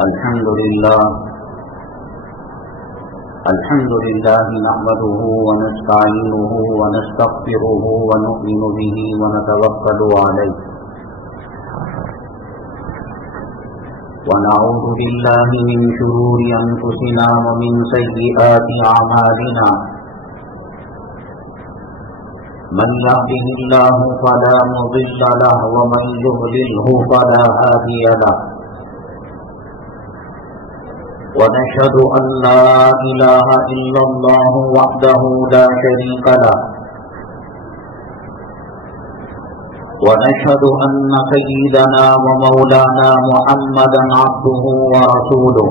الحمد لله نحمده ونستعينه ونستغفره ونؤمن به ونتوكل عليه ونعوذ بالله من شرور أنفسنا ومن سيئات أعمالنا من يهده الله فلا مضل له ومن يضلله فلا هادي له ونشهد أن لا إله إلا الله وحده لا شريك له ونشهد أن سيدنا ومولانا محمدا عبده ورسوله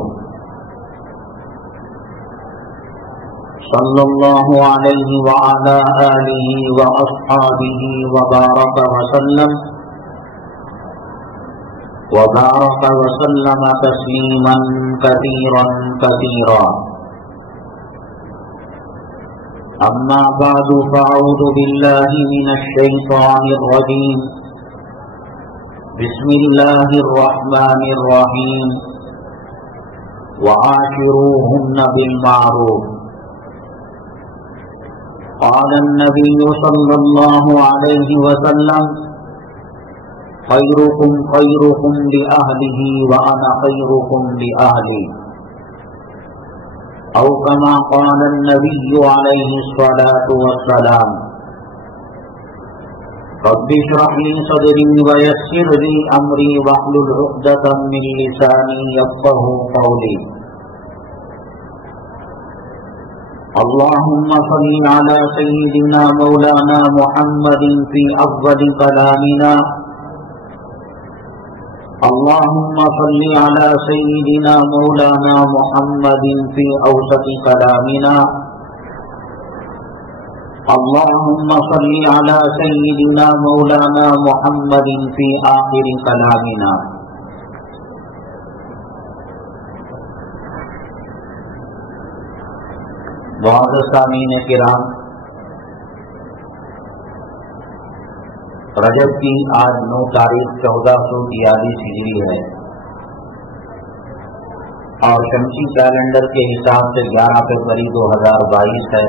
صلى الله عليه وعلى آله وأصحابه وبارك وسلم تسليما كثيرا كثيرا. أما بعد فأعوذ بالله من الشيطان الرجيم. بسم الله الرحمن الرحيم. وعاشروهن بالمعروف. قال النبي صلى الله عليه وسلم: خيركم خيركم لأهله وأنا خيركم لأهلي، أو كما قال النبي عليه الصلاة والسلام. رب اشرح لي صدري ويسر لي أمري واحلل عقدة من لساني يفقهوا قولي. اللهم صل على سيدنا مولانا محمد في أفضل كلامنا. اللهم صل على سيدنا مولانا محمد في أوسط كلامنا. اللهم صل على سيدنا مولانا محمد في آخر كلامنا. معزز سامعین کرام، رجب کی آج 9 تاریخ 1443 ہجری ہے اور شمسی کیلنڈر کے حساب سے 11 فروری 2022 ہے.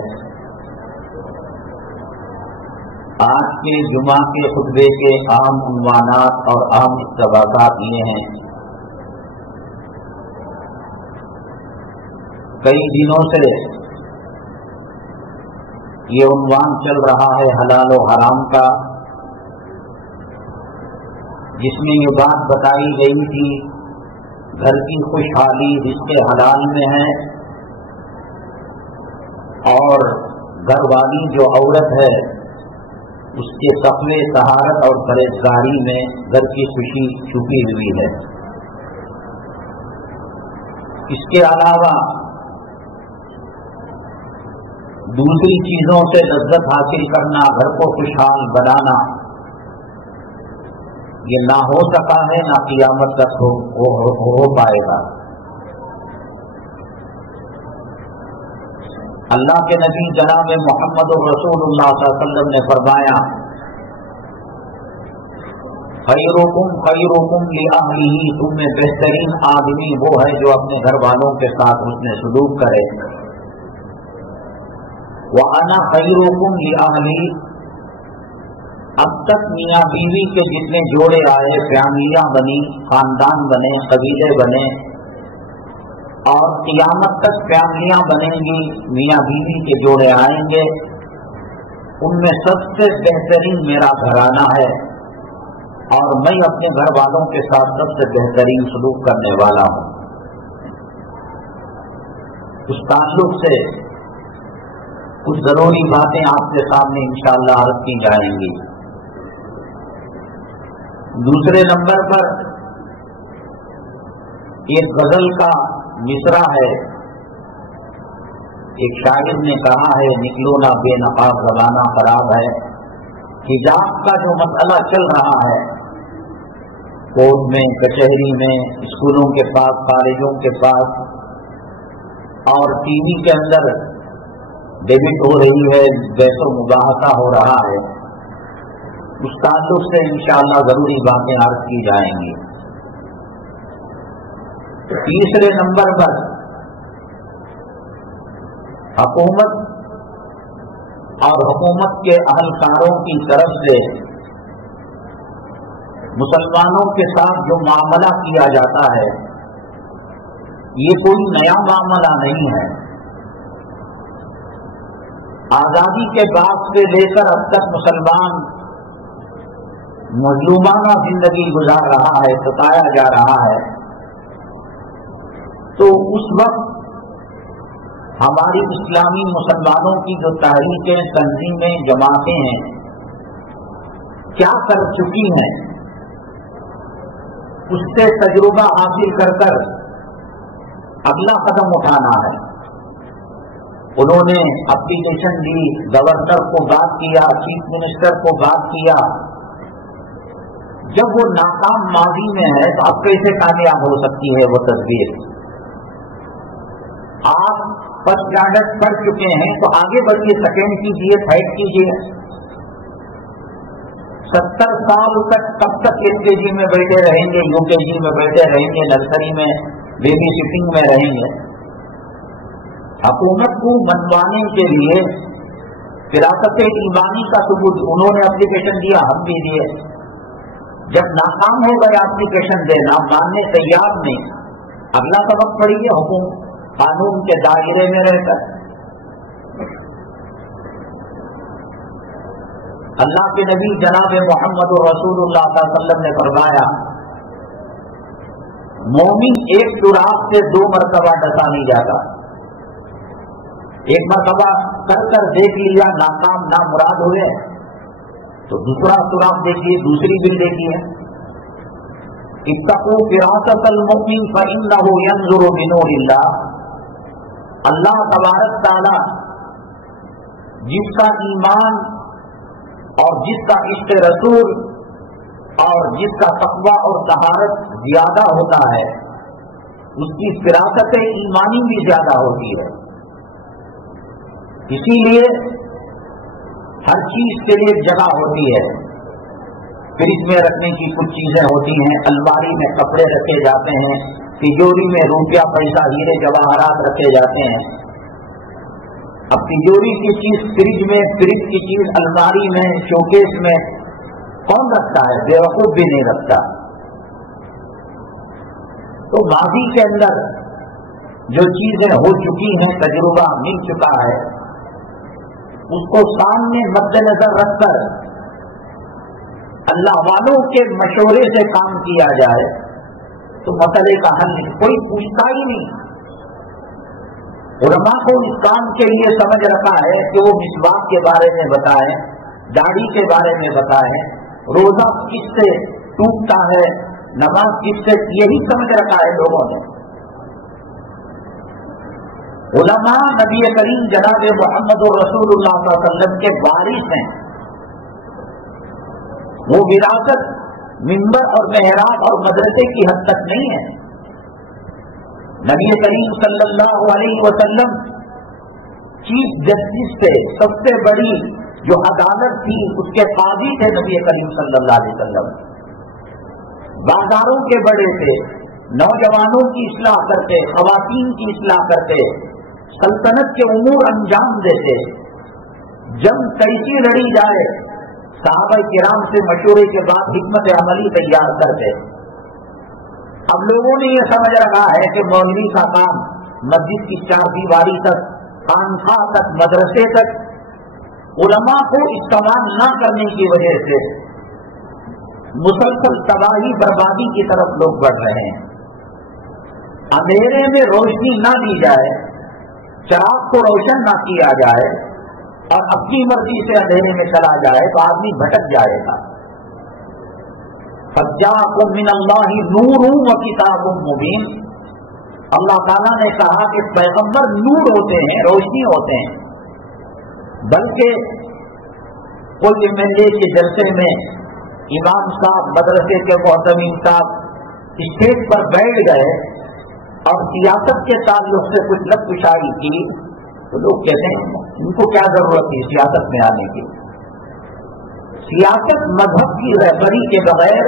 آج کے جمعہ کے خطبے کے عام عنوانات اور عام اقتباسات یہ ہیں. کئی دنوں سے یہ عنوان چل رہا ہے حلال و حرام کا، جس میں یہ بات بتائی گئی تھی گھر کی خوشحالی رزق حلال میں ہے، اور گھر والی جو عورت ہے اس کے تقوی طہارت اور پرہیزگاری میں گھر کی خوشی چھپی ہوئی ہے. اس کے علاوہ دوسری چیزوں سے لذت حاصل کرنا، گھر کو خوشحال بنانا، یہ نہ ہو سکا ہے، نہ قیامت تک ہو پائے گا. اللہ کے نبی جناب محمد رسول اللہ صلی اللہ علیہ وسلم نے فرمایا: خیرکم خیرکم لأہلہ، تم میں بہترین آدمی وہ ہے جو اپنے گھر والوں کے ساتھ حسن سلوک کرے. وَأَنَا خَيْرُكُمْ لِأَهْلِي، اب تک میاں بیوی کے جتنے جوڑے آئے، فیملیاں بنی، خاندان بنے، قبیلے بنے، اور قیامت تک فیملیاں بنیں گی، میاں بیوی کے جوڑے آئیں گے، ان میں سب سے بہترین میرا گھرانہ ہے، اور میں اپنے گھر والوں کے ساتھ سب سے بہترین سلوک کرنے والا ہوں. اس تعلق سے کچھ ضروری باتیں آپ کے سامنے انشاءاللہ عرض کی جائیں گی. دوسرے نمبر پر ایک غزل کا مصرع ہے. ایک شاعر نے کہا ہے: نکلو نہ بے نقاب زمانہ خراب ہے. حجاب کا جو مسئلہ چل رہا ہے کورٹ میں، کچہری میں، اسکولوں کے پاس، کالجوں کے پاس، اور ٹی وی کے اندر ڈیبٹ ہو رہی ہے، بحث و مباحثہ ہو رہا ہے، اس تعلق سے انشاءاللہ ضروری باتیں عرض کی جائیں گی. तीसरे नंबर पर हुकूमत और हुकूमत के अहलकारों की तरफ से मुसलमानों के साथ जो मामला किया जाता है ये कोई नया मामला नहीं है। आजादी के बाद से लेकर अब तक मुसलमान मजलूमाना जिंदगी गुजार रहा है, सताया जा रहा है। तो उस वक्त हमारी इस्लामी मुसलमानों की जो तहरीकें, तंजीमें, जमातें हैं क्या कर चुकी हैं, उससे तजुर्बा हासिल कर कर अगला कदम उठाना है। उन्होंने एप्लीकेशन दी, गवर्नर को बात किया, चीफ मिनिस्टर को बात किया। जब वो नाकाम माजी में है तो अब कैसे कामयाब हो सकती है वो तस्वीर? आप फर्स्ट स्टैंडर्ड पढ़ चुके हैं तो आगे बढ़िए, सेकेंड कीजिए, थर्ड कीजिए। 70 साल तक कब तक एलकेजी में बैठे रहेंगे, यूकेजी में बैठे रहेंगे, नर्सरी में बेबी सिटिंग में रहेंगे? हुकूमत को मनवाने के लिए फिरासत ईमानी का सबूत उन्होंने एप्लीकेशन दिया, हम भी दिए। जब नाकाम हो गया एप्लीकेशन देना, मानने तैयार नहीं, अगला सबक पढ़िए, हुकुम कानून के दायरे में रहकर। अल्लाह के नबी जनाब मोहम्मद रसूलुल्लाह सल्लल्लाहु अलैहि वसल्लम ने फरमाया, मोमिन एक सुराख से 2 मरतबा डसा नहीं जाता। एक मरतबा कर कर देख लिया, नाकाम ना मुराद हुए तो दूसरा सुराख देखिए, दूसरी बिल देखिए। इत्तक़ू फिरासतल मुमिन फइन्नहु यंज़ुरु बिनूरिल्लाह। अल्लाह तबारक तआला जिसका ईमान और जिसका इश्क़ रसूल और जिसका तक़वा और तहारत ज्यादा होता है, उसकी फिरासत ईमानी भी ज्यादा होती है। इसीलिए हर चीज के लिए जगह होती है। फ्रिज में रखने की कुछ चीजें होती हैं, अलमारी में कपड़े रखे जाते हैं, तिजोरी में रुपया पैसा हीरे जवाहरात रखे जाते हैं। अब तिजोरी की चीज फ्रिज में, फ्रिज की चीज अलमारी में, शोकेस में कौन रखता है? बेवकूफ भी नहीं रखता। तो माजी के अंदर जो चीजें हो चुकी हैं, तजुर्बा मिल चुका है, उसको सामने मद्देनजर रखकर अल्लाह वालों के मशवरे से काम किया जाए तो मसले का हल कोई पूछता ही नहीं। उलमा को इस काम के लिए समझ रखा है कि वो मिसवाक के बारे में बताएं, दाढ़ी के बारे में बताएं, रोजा किससे टूटता है, नमाज किससे, यही समझ रखा है लोगों ने। उलमा नबी करीम जनाब मोहम्मद रसूलुल्लाह सल्लल्लाहु अलैहि वसल्लम के वारिस हैं। वो विरासत मिंबर और मेहराब और मदरसे की हद तक नहीं है। नबी करीम सल्लल्लाहु अलैहि वसल्लम चीफ जस्टिस थे, सबसे बड़ी जो अदालत थी उसके काजी थे नबी करीम सल्लल्लाहु अलैहि वसल्लम। बाजारों के बड़े थे, नौजवानों की इस्लाह करते, खवातीन की इस्लाह करते, सल्तनत के उमूर अंजाम देते। जंग कैसी लड़ी जाए सहाबा किराम से मशवरे के बाद हिकमत अमली तैयार करते। अब लोगों ने यह समझ रखा है कि मौलवी का काम मस्जिद की 4 दीवारी तक, खानखा तक, मदरसे तक, उलमा को इस्तेमाल न करने की वजह से मुसलसल तबाही बर्बादी की तरफ लोग बढ़ रहे हैं। अंधेरे में रोशनी न दी जाए, चराग को रोशन न किया जाए और अपनी मर्जी से अंधेरे में चला जाए तो आदमी भटक जाएगा। फज्जाकुम मिनल्लाहि नूरुन व किताबुम मुबीन। अल्लाह ताला ने कहा कि पैगंबर नूर होते हैं, रोशनी होते हैं। बल्कि कोई एमएलए के जलसे में इमाम साहब, मदरसे के मोहतमीम साहब स्टेज पर बैठ गए और सियासत के ताल्लुक से कुछ लफ्ज़ की तो लोग कहते हैं इनको क्या जरूरत थी सियासत में आने की। सियासत मजहब की रहबरी के बगैर,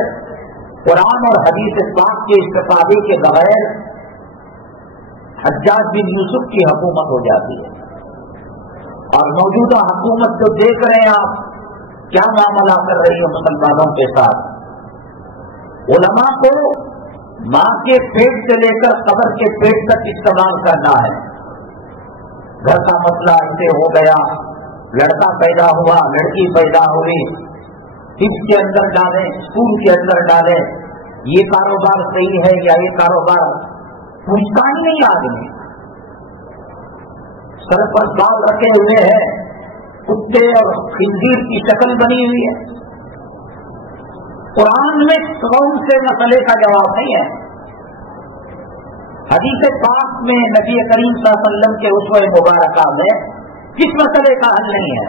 कुरान और हदीस पाक के इस्तेफादे के बगैर حجاج بن یوسف کی حکومت ہو جاتی ہے. اور موجودہ حکومت جو دیکھ رہے ہیں آپ کیا معاملہ کر رہی ہے مسلمانوں کے ساتھ. علماء کو ماں کے پیٹ سے لے کر قبر کے پیٹ تک استعمال کرنا ہے. گھر کا مسئلہ ایسے ہو گیا، لڑکا پیدا ہوا، لڑکی پیدا ہوئی، حفظ کے اندر ڈالیں، اسکول کے اندر ڈالیں، یہ کاروبار صحیح ہے یا یہ کاروبار پوچھتا ہی نہیں. آدمی سر پر بال رکھے ہوئے ہیں، کتے اور خنزیر کی شکل بنی ہوئی ہے. قرآن میں کون سے مسئلے کا جواب نہیں ہے. حدیث پاک میں نبی کریم صلی اللہ علیہ وسلم کے اسوہ مبارکہ میں کس مسئلے کا حل نہیں ہے.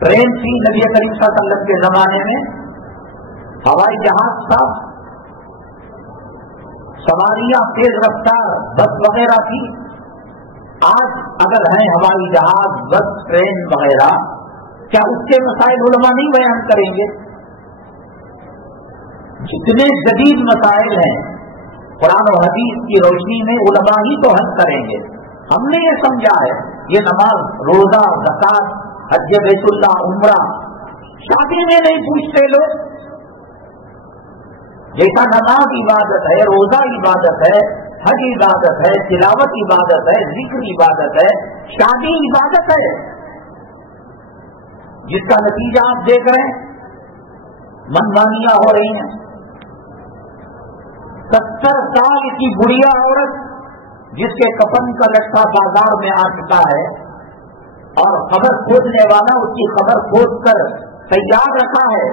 ٹرین تھی نبی کریم صلی اللہ علیہ وسلم کے زمانے میں، ہوائی جہاز تھا، سواریاں تیز رفتار بس وغیرہ تھی. آج اگر ہیں ہوائی جہاز، بس، ٹرین وغیرہ، کیا اس کے مسائل علماء نہیں بیان کریں گے؟ جتنے جدید مسائل ہیں قرآن و حدیث کی روشنی میں علماء ہی تو حل کریں گے. ہم نے یہ سمجھا ہے یہ نماز، روزہ، زکات، حج بیت اللہ، عمرہ، شادی میں نہیں پوچھتے لوگ. جیسا نماز عبادت ہے، روزہ عبادت ہے، حج عبادت ہے، تلاوت عبادت ہے، ذکر عبادت ہے، شادی عبادت ہے، جس کا نتیجہ آپ دیکھ رہے ہیں منمانیاں ہو رہی ہیں. 70 سال کی بڑھیا عورت جس کے کفن کا لٹکا بازار میں آ چکا ہے اور خبر کھودنے والا اس کی خبر کھود کر تیار رکھا ہے.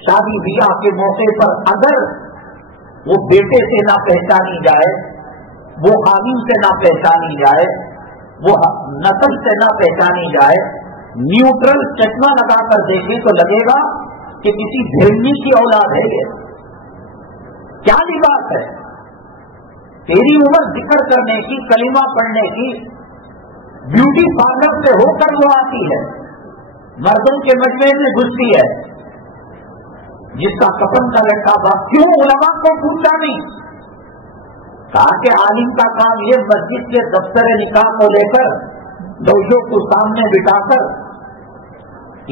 شادی بیاہ کے موقع پر اگر وہ بیٹے سے نہ پہچانی جائے، وہ خادم سے نہ پہچانی جائے، وہ نسل سے نہ پہچانی جائے، نیوٹرل چشمہ لگا کر دیکھے تو لگے گا کہ کسی بھیڑنی کی اولاد ہے. یہ کیا لباس ہے؟ تیری عمر ذکر کرنے کی، کلمہ پڑھنے کی، بیوٹی پارلر سے ہو کر وہ آتی ہے، مردوں کے مجمع میں گھستی ہے، جس کا کفن کا لٹکا باپ. کیوں علماء کو پوچھا نہیں؟ کہا کہ عالم کا کام یہ مسجد کے دفتر نکاح کو لے کر دوشوں کو سامنے بٹھا کر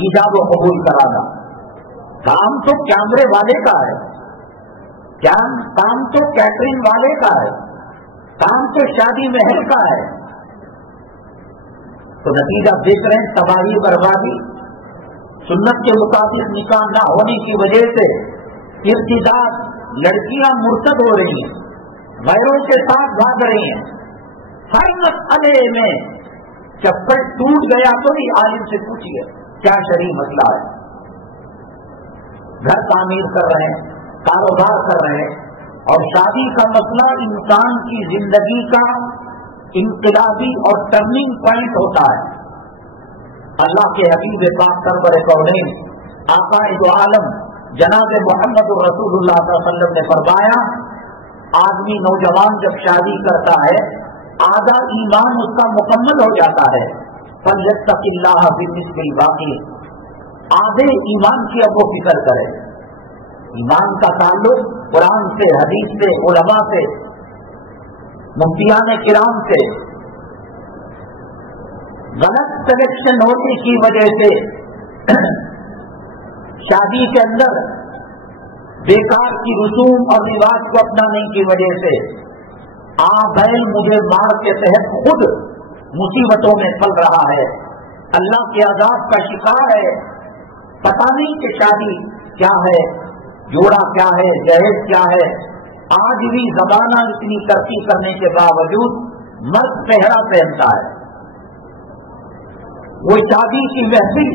ایجاب و قبول کرانا. کام تو کیمرے والے کا ہے، کام تو کیٹرنگ والے کا ہے، کام تو شادی محل کا ہے. تو نتیجہ دیکھ رہے ہیں، تباہی بربادی. سنت کے مطابق نکاح نہ ہونے کی وجہ سے ارتداد، لڑکیاں مرتد ہو رہی ہیں، غیروں کے ساتھ بھاگ رہی ہیں. ہر مسئلے میں چپل ٹوٹ گیا تو بھی عالم سے پوچھیے کیا شرعی مسئلہ ہے. گھر تعمیر کر رہے ہیں، کاروبار کر رہے ہیں، اور شادی کا مسئلہ انسان کی زندگی کا انقلابی اور ٹرننگ پوائنٹ ہوتا ہے. اللہ کے حبیب پاک سرور کونین آقا دو عالم جناب محمد رسول اللہ صلی اللہ علیہ وسلم نے فرمایا، آدمی نوجوان جب شادی کرتا ہے آدھا ایمان اس کا مکمل ہو جاتا ہے. فلیتق اللہ بالنسبۃ الباقی، آدھے ایمان کی اب وہ فکر کرے. ایمان کا تعلق قرآن سے، حدیث سے، علماء سے، مفتیان کرام سے. غلط سلیکشن ہونے کی وجہ سے شادی کے اندر بیکار کی رسوم اور رواج کو اپنانے کی وجہ سے بیل مجھے مار کے تحت خود مصیبتوں میں پل رہا ہے، اللہ کے عذاب کا شکار ہے. پتہ نہیں کہ شادی کیا ہے، جوڑا کیا ہے، جہیز کیا ہے. آج بھی زمانہ اتنی ترقی کرنے کے باوجود مرد پہرا پہنتا ہے. وہ شادی کی محفل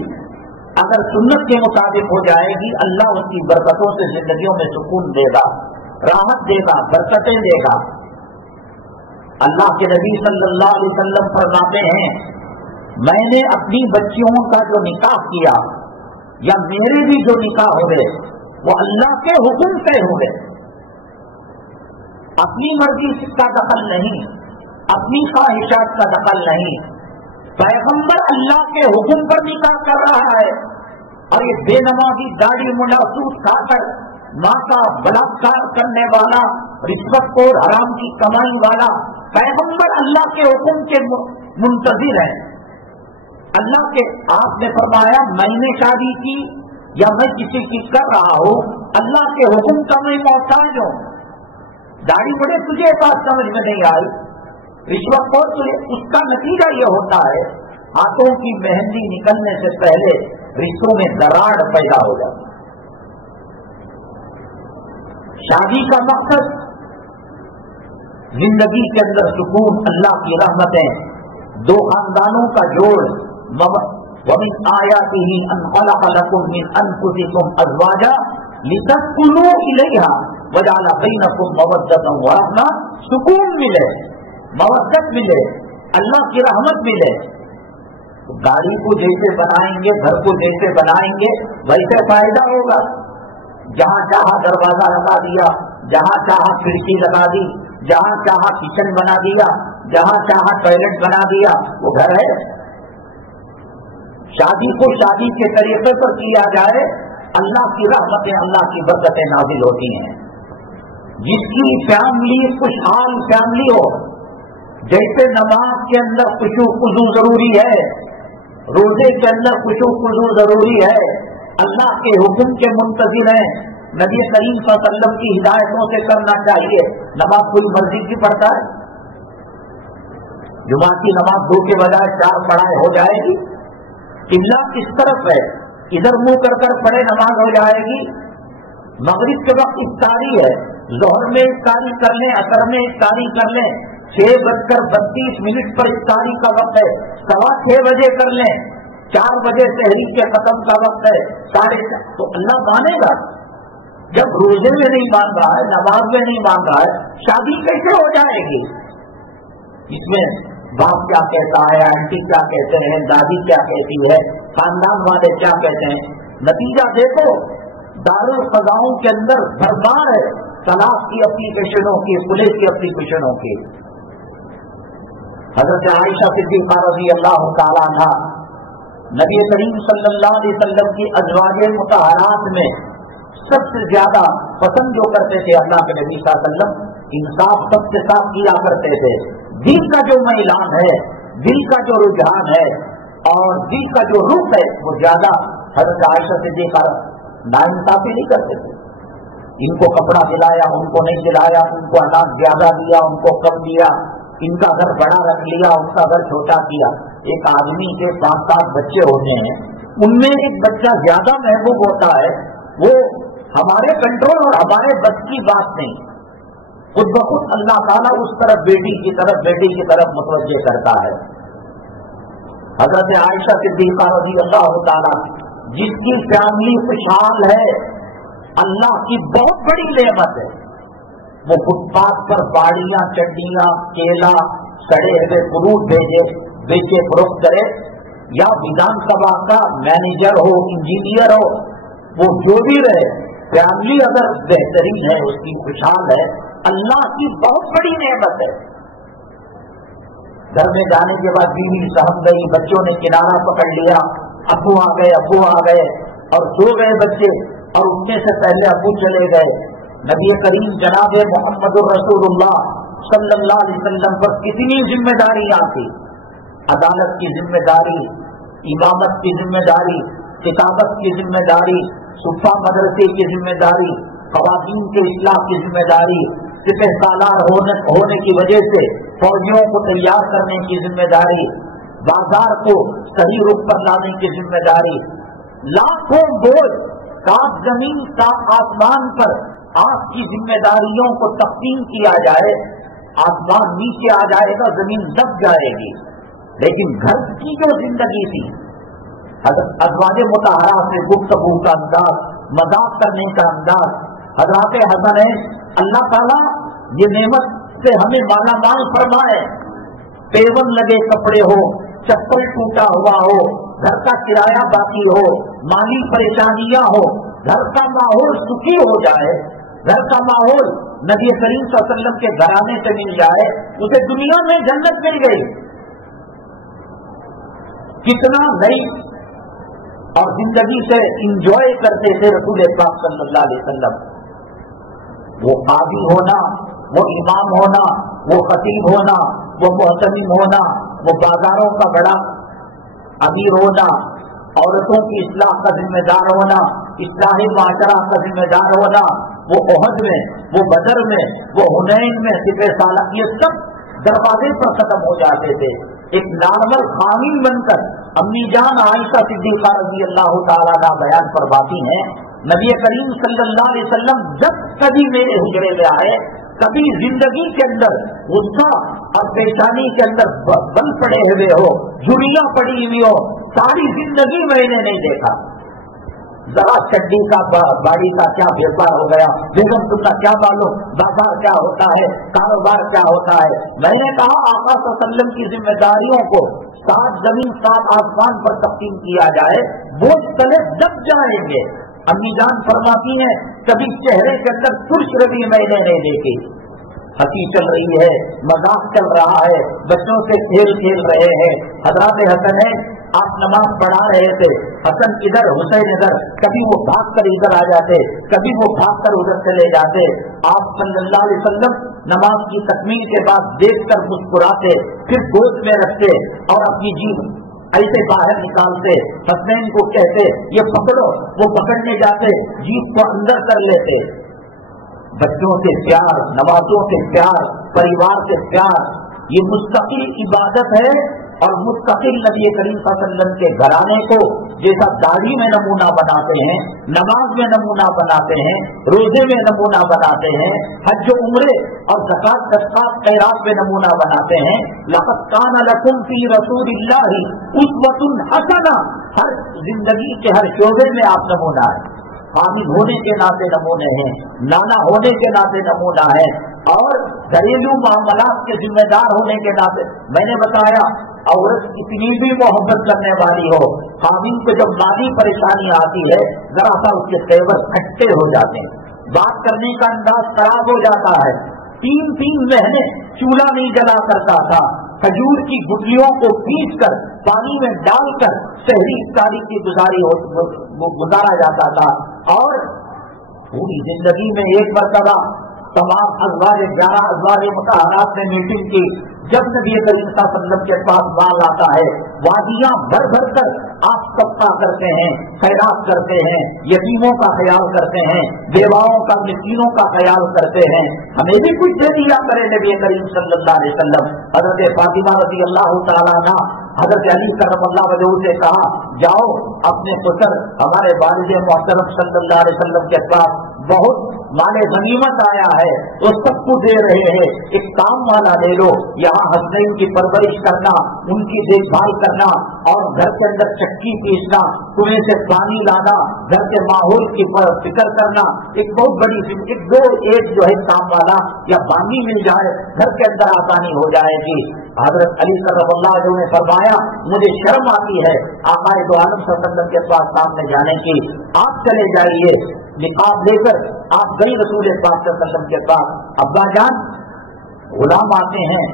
اگر سنت کے مطابق ہو جائے گی، اللہ اس کی برکتوں سے زندگیوں میں سکون دے گا، راحت دے گا، برکتیں دے گا. اللہ کے نبی صلی اللہ علیہ وسلم فرماتے ہیں، میں نے اپنی بچیوں کا جو نکاح کیا یا میرے بھی جو نکاح ہوئے وہ اللہ کے حکم سے ہوئے. اپنی مرضی کا دخل نہیں، اپنی خواہشات کا دخل نہیں. پیغمبر اللہ کے حکم پر نکاح کر رہا ہے، اور یہ بے نمازی داڑھی منڈا سوٹ کھا کر माँ का बलात्कार करने वाला, रिश्वतखोर, हराम की कमाई वाला, पैगंबर अल्लाह के हुक्म के मुंतजिर है। अल्लाह के आपने फरमाया मैंने शादी की या मैं किसी की कर रहा हूं, अल्लाह के हुक्म का मैं मोहताज हूं। दाढ़ी बड़े तुझे बात समझ में नहीं आई, रिश्वतखोर तुझे, उसका नतीजा ये होता है हाथों की मेहंदी निकलने से पहले रिश्तों में दरार पैदा हो जाती। शादी का मकसद जिंदगी के अंदर सुकून, अल्लाह की रहमतें, दो खानदानों का जोड़, वमिन आयातिही अन खलक़ लकुम मिन अनफुसिकुम अज़वाजा लितस्कुनू इलैहा वजअल बैनकुम मवद्दतन व रहमा, सुकून मिले, मवद्दत मिले, अल्लाह की रहमत मिले। गाड़ी को जैसे बनाएंगे, घर को जैसे बनाएंगे वैसे फायदा होगा। जहाँ चाहा दरवाजा लगा दिया, जहाँ चाहा खिड़की लगा दी, जहाँ चाहा किचन बना दिया, जहाँ चाहा टॉयलेट बना दिया, वो घर है। शादी को शादी के तरीके पर किया जाए, अल्लाह की रहमतें, अल्लाह की बरकतें नाजिल होती हैं। जिसकी फैमिली खुशहाल फैमिली हो, जैसे नमाज के अंदर खुशू खुजू जरूरी है, रोजे के अंदर खुशू खुजू जरूरी है, अल्लाह के हुक्म के मुंतजिर हैं, नबी करीम सल्लल्लाहु अलैहि वसल्लम की हिदायतों से करना चाहिए। नमाज कोई मस्जिद की पढ़ता है, जुमा की नमाज दो के बजाय 4 पढ़ाए हो जाएगी। किबला किस तरफ है, इधर मुंह कर कर पढ़े नमाज हो जाएगी। मगरिब के वक्त इफ्तारी है, जोहर में इफ्तारी कर लें, असर में इफ्तारी कर लें, 6:32 पर इफ्तारी का वक्त है, 6:15 बजे कर लें, 4 बजे सहरी के खत्म का वक्त है, 4:30, तो अल्लाह मानेगा। जब रोजे में नहीं मान रहा है, नमाज में नहीं मान रहा है, शादी कैसे हो जाएगी? इसमें बाप क्या कहता है, आंटी क्या कहते हैं, दादी क्या कहती है, खानदान वाले क्या कहते हैं, नतीजा देखो। दारुल क़ज़ाओं के अंदर भरमार है तलाक की एप्लीकेशनों की, पुलिस की एप्लीकेशनों की। हज़रत आयशा सिद्दीक़ा रज़ी अल्लाह तआला अन्हा नबी करीम सल्लल्लाहु अलैहि वसल्लम की अज़वाजे मुतहरात में सबसे ज्यादा पसंद जो करते थे अल्लाह के नबी सल्लल्लाहु अलैहि वसल्लम, इंसाफ सबसे साफ किया करते थे। दिल का जो मैलान है, दिल का जो रुझान है और दिल का जो रुख है, वो ज्यादा हज़रत आयशा सिद्दीक़ा नाइंसाफी नहीं करते थे। इनको कपड़ा दिलाया, उनको नहीं दिलाया, उनको अनाज ज्यादा दिया, उनको कम दिया, इनका घर बड़ा रख लिया, उनका घर छोटा किया। एक आदमी के 5-7 बच्चे होते हैं, उनमें एक बच्चा ज्यादा महबूब होता है, वो हमारे कंट्रोल और हमारे बस की बात नहीं, खुद ब खुद अल्लाह ताला उस तरफ बेटी की तरफ मुतवज्जे करता है। हजरत आयशा सिद्दीक़ा रज़ी अल्लाह ताला, जिसकी फैमिली खुशहाल है, अल्लाह की बहुत बड़ी नेमत है। वो फुटपाथ पर बाड़ियां, चड्डियां, केला, सड़े हुए फ्रूट बेचे फरोख्त करे, या विधानसभा का मैनेजर हो, इंजीनियर हो, वो जो भी रहे, फैमिली अगर बेहतरीन है, उसकी खुशहाल है, अल्लाह की बहुत बड़ी नेमत है। घर में जाने के बाद बीवी सहम गई, बच्चों ने किनारा पकड़ लिया, अब्बू आ गए और सो गए बच्चे, और उठने से पहले अब्बू चले गए। नबी करीम जनाब मोहम्मद रसूलुल्लाह सल्लल्लाहु अलैहि वसल्लम पर कितनी जिम्मेदारियां थी, अदालत की जिम्मेदारी, इमामत की जिम्मेदारी, किताबत की जिम्मेदारी, सुफा मदरसे की जिम्मेदारी, ख़वातीन के इस्लाह की जिम्मेदारी, सिपह सालार होने की वजह से फौजियों को तैयार करने की जिम्मेदारी, बाजार को सही रुख पर लाने की जिम्मेदारी, लाखों बोझ सात जमीन सात आसमान पर आपकी जिम्मेदारियों को तक़सीम किया जाए, आसमान नीचे आ जाएगा, जमीन दब जाएगी। लेकिन घर की जो जिंदगी थी, अज़वाजे मुतहरा से गुफ्तगू का अंदाज, मजाक करने का अंदाज, हज़रात हसन है, अल्लाह ताला ये नेमत से हमें माला माल फरमाए। पेवन लगे कपड़े हो, चप्पल टूटा हुआ हो, घर का किराया बाकी हो, माली परेशानियां हो, घर का माहौल सुखी हो जाए, घर का माहौल नबी करीम सल्लल्लाहु अलैहि वसल्लम के घराने से मिल जाए, उसे दुनिया में जन्नत मिल गई। कितना नई और जिंदगी से इंजॉय करते थे रसूल पाक सल्लल्लाहु अलैहि वसल्लम। वो काजी होना, वो इमाम होना, वो खतीब होना, वो मोहतमिम होना, वो बाजारों का बड़ा अमीर होना, औरतों की इस्लाह का जिम्मेदार होना, इस्लाही माशरा का जिम्मेदार होना, वो ओहद में, वो बदर में, वो हुनैन में सिपह सालार, ये सब दरवाजे पर खत्म हो जाते थे। एक नॉर्मल खामिल बनकर अम्मी जान आयशा सिद्दीक़ा रज़ी अल्लाह ताला अन्हा बयान फरमाती हैं, नबी करीम सल्लल्लाहु अलैहि वसल्लम जब कभी मेरे हुजरे में आए, कभी जिंदगी के अंदर गुस्सा और पेशानी के अंदर बल पड़े हुए हो, झुर्रियां पड़ी हुई हो, सारी जिंदगी मैंने नहीं देखा। जरा चड्डी का बाड़ी का क्या व्यापार हो गया, बेगम तुमका क्या मालूम, बाजार क्या होता है, कारोबार क्या होता है। मैंने कहा आका सल्लल्लाहु अलैहि वसल्लम की जिम्मेदारियों को 7 जमीन 7 आसमान पर तक़सीम किया जाए, बोझ तले दब जाएंगे। अम्मी जान फरमाती हैं, कभी चेहरे के अंदर सुर्ख रवि मैंने नहीं देखी। हंसी चल रही है, मजाक चल रहा है, बच्चों से खेल खेल रहे हैं। हजरत हसन है, आप नमाज पढ़ा रहे थे, हसन इधर हुसैन इधर, कभी वो भाग कर इधर आ जाते, कभी वो भाग कर उधर चले जाते। आप सल्लल्लाहु अलैहि वसल्लम नमाज की तकमील के बाद देखकर मुस्कुराते, फिर गोद में रखते और अपनी जीभ ऐसे बाहर निकालते, हसनैन को कहते ये पकड़ो, वो पकड़ने जाते, जीभ को अंदर कर लेते। बच्चों से प्यार, नमाजों से प्यार, परिवार से प्यार, ये मुस्तकिल इबादत है। और मुस्तकिल नबी करीम सल्लल्लाहु अलैहि वसल्लम के घराने को जैसा दाढ़ी में नमूना बनाते हैं, नमाज में नमूना बनाते हैं, रोजे में नमूना बनाते हैं, हज उम्रे और ज़कात सदक़ात खैरात में नमूना बनाते हैं। लक़द कान लकुम फी रसूलिल्लाहि उस्वतुन हसना, हर जिंदगी के हर शोबे में आप नमूना है। हामिद होने के नाते नमूने हैं, नाना होने के नाते नमूना है, और घरेलू मामलात के जिम्मेदार होने के नाते। मैंने बताया औरत कितनी भी मोहब्बत करने वाली हो, हामिद को जब माली परेशानी आती है, जरा सा उसके तेवर खट्टे हो जाते हैं, बात करने का अंदाज खराब हो जाता है। 3 महीने चूल्हा नहीं जला करता था, खजूर की गुठलियों को पीस कर पानी में डालकर शहरी इफ्तारी की गुजारा जाता था। और पूरी जिंदगी में एक मरतबा तमाम अज़वाज 11 अज़वाज मुतहरात ने मीटिंग की। जब नबी करीम सल्लल्लाहु अलैहि वसल्लम के पास माल आता है, वादियां भर भर कर आप सबका करते हैं, खैरात करते हैं, यतीमों का ख्याल करते हैं, बेवाओं का, मिस्कीनों का ख्याल करते हैं। हमें भी कुछ दे दिया करे नबी करीम सल्लल्लाहु अलैहि वसल्लम। हज़रत फातिमा रज़ी अल्लाह तआला अन्हा हज़रत अली करमल्लाहु वजहू से कहा, जाओ अपने पुत्र हमारे वालिद मोहतरम सल्लल्लाहु अलैहि वसल्लम के पास बहुत माले गनीमत आया है, वो सबको दे रहे हैं, एक काम वाला ले लो, यहाँ हसनैन की परवरिश करना, उनकी देखभाल करना, और घर के अंदर चक्की पीसना, कुएं से पानी लाना, घर के माहौल की फिक्र करना, एक बहुत बड़ी एक दो एक जो है काम वाला या बानी मिल जाए, घर के अंदर आसानी हो जाएगी। हजरत अली करमल्लाहु वजहू ने फरमाया, मुझे शर्म आती है आक़ाए दो आलम सल्लल्लाहु अलैहि वसल्लम के पास सामने जाने की, आप चले जाइए निकाब लेकर, आप गई रसूल पाक सल्लल्लाहु अलैहि वसल्लम के पास। अब्बा जान, गुलाम आते हैं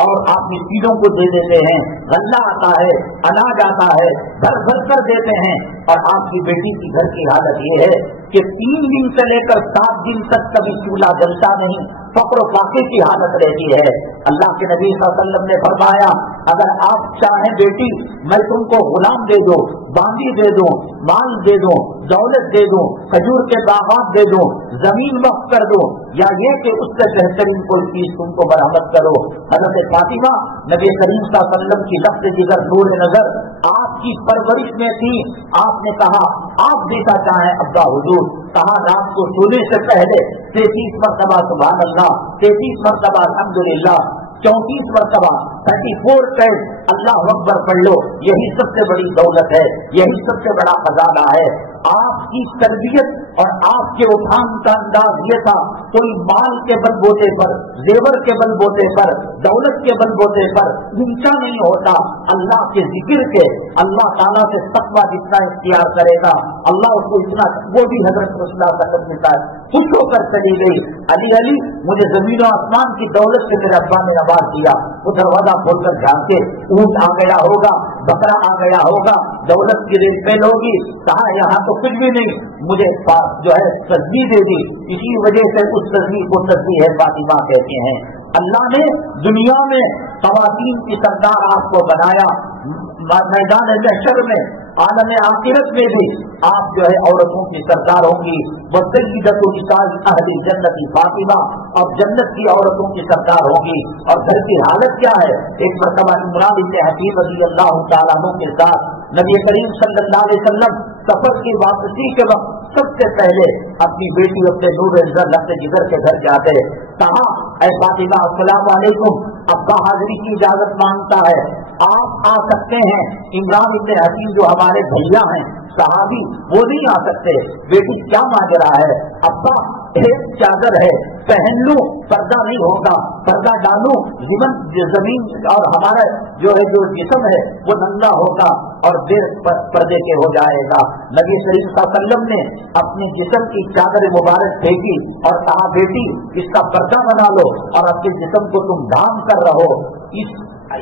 और आप मिस्कीनों को दे देते हैं, गल्ला आता है, अनाज आता है, भर भर कर देते हैं, और आपकी बेटी की घर की हालत ये है कि 3 दिन से लेकर 7 दिन तक कभी चूल्हा जलता नहीं, फक्र फाके की हालत रहती है। अल्लाह के नबी सल्लल्लाहु अलैहि वसल्लम ने फरमाया, अगर आप चाहें बेटी मैं तुमको गुलाम दे दूं, बांदी दे दूं, माल दे दूं, दौलत दे दूं, खजूर के बागात दे दूं, जमीन वक्फ कर दूं, या ये कि उससे बेहतरीन कोई चीज तुमको बरामद करो। हज़रत फातिमा नबी करीम सल्लल्लाहु अलैहि वसल्लम की लफ्ज़ जिगर नूर नजर आपकी परवरिश में थी। आपने कहा आप जैसा चाहें अब्बा हुजूर, कहा रात को सोने से पहले 33 मरतबा सुभान अल्लाह, 33 मरतबा अल्हम्दुलिल्लाह, 34 मरतबा 34 टाइम अल्लाह अकबर पढ़ लो। यही सबसे बड़ी दौलत है, यही सबसे बड़ा खजाना है। आपकी तरबियत और आपके उठान का अंदाज ये था, कोई माल के बलबूते पर, जेवर के बलबूते पर, दौलत के बलबूते पर ऊंचा नहीं होता। अल्लाह के जिक्र के, अल्लाह ताला से तकवा जितना इख्तियार करेगा, अल्लाह उसको इतना, वो भी हजरत रसूलुल्लाह सल्लल्लाहु अलैहि वसल्लम के साथ खुश होकर चली गई। अली अली, मुझे जमीन और आसमान की दौलत से मेरे अब्बा ने नवाज दिया। वो दरवाजा खोलकर झांके, ऊंट आ गया होगा, बकरा आ गया होगा, दौलत की रेल फेल होगी, कहा यहाँ तो कुछ भी नहीं, मुझे जो है तस्बीह दे दी, इसी वजह से उस तस्बीह को तस्बीह फातिमा कहते हैं। अल्लाह ने दुनिया में ख़वातीन की सरदार आपको बनाया, मैदान महशर में आलम आखिरत में भी आप जो है औरतों की सरदार होंगी। वसय्यदतु निसाई अहली जन्नती फातिमा, और जन्नत की औरतों की सरदार होगी। और घर की हालत क्या है? एक मरतबा इमरान इब्न हकीम रज़ियल्लाहु तआला अन्हु के साथ नबी करीम सल्लल्लाहु अलैहि वसल्लम सफर की वापसी के वक्त सबसे पहले अपनी बेटी अपने नूर लफ्ज़ जिगर के घर जाते, कहा ऐ फातिमा अस्सलाम वालेकुम, अब्बा हाजिरी की इजाजत मांगता है, आप आ सकते हैं। इमरान इब्न हकीम जो हमारे भैया हैं सहाबी, वो नहीं आ सकते। बेटी क्या माजरा है? अब्बा एक चादर है, पहन लूं पर्दा नहीं होगा, पर्दा डालूं जमीन और हमारा जो है जो जिस्म है वो नंगा होगा और देर पर्दे के हो जाएगा। नबी करीम सल्लल्लाहु अलैहि वसल्लम ने अपने जिस्म की चादर मुबारक फेंकी और कहा बेटी इसका पर्दा बना लो और अपने जिस्म को तुम ढांक कर रहो। इस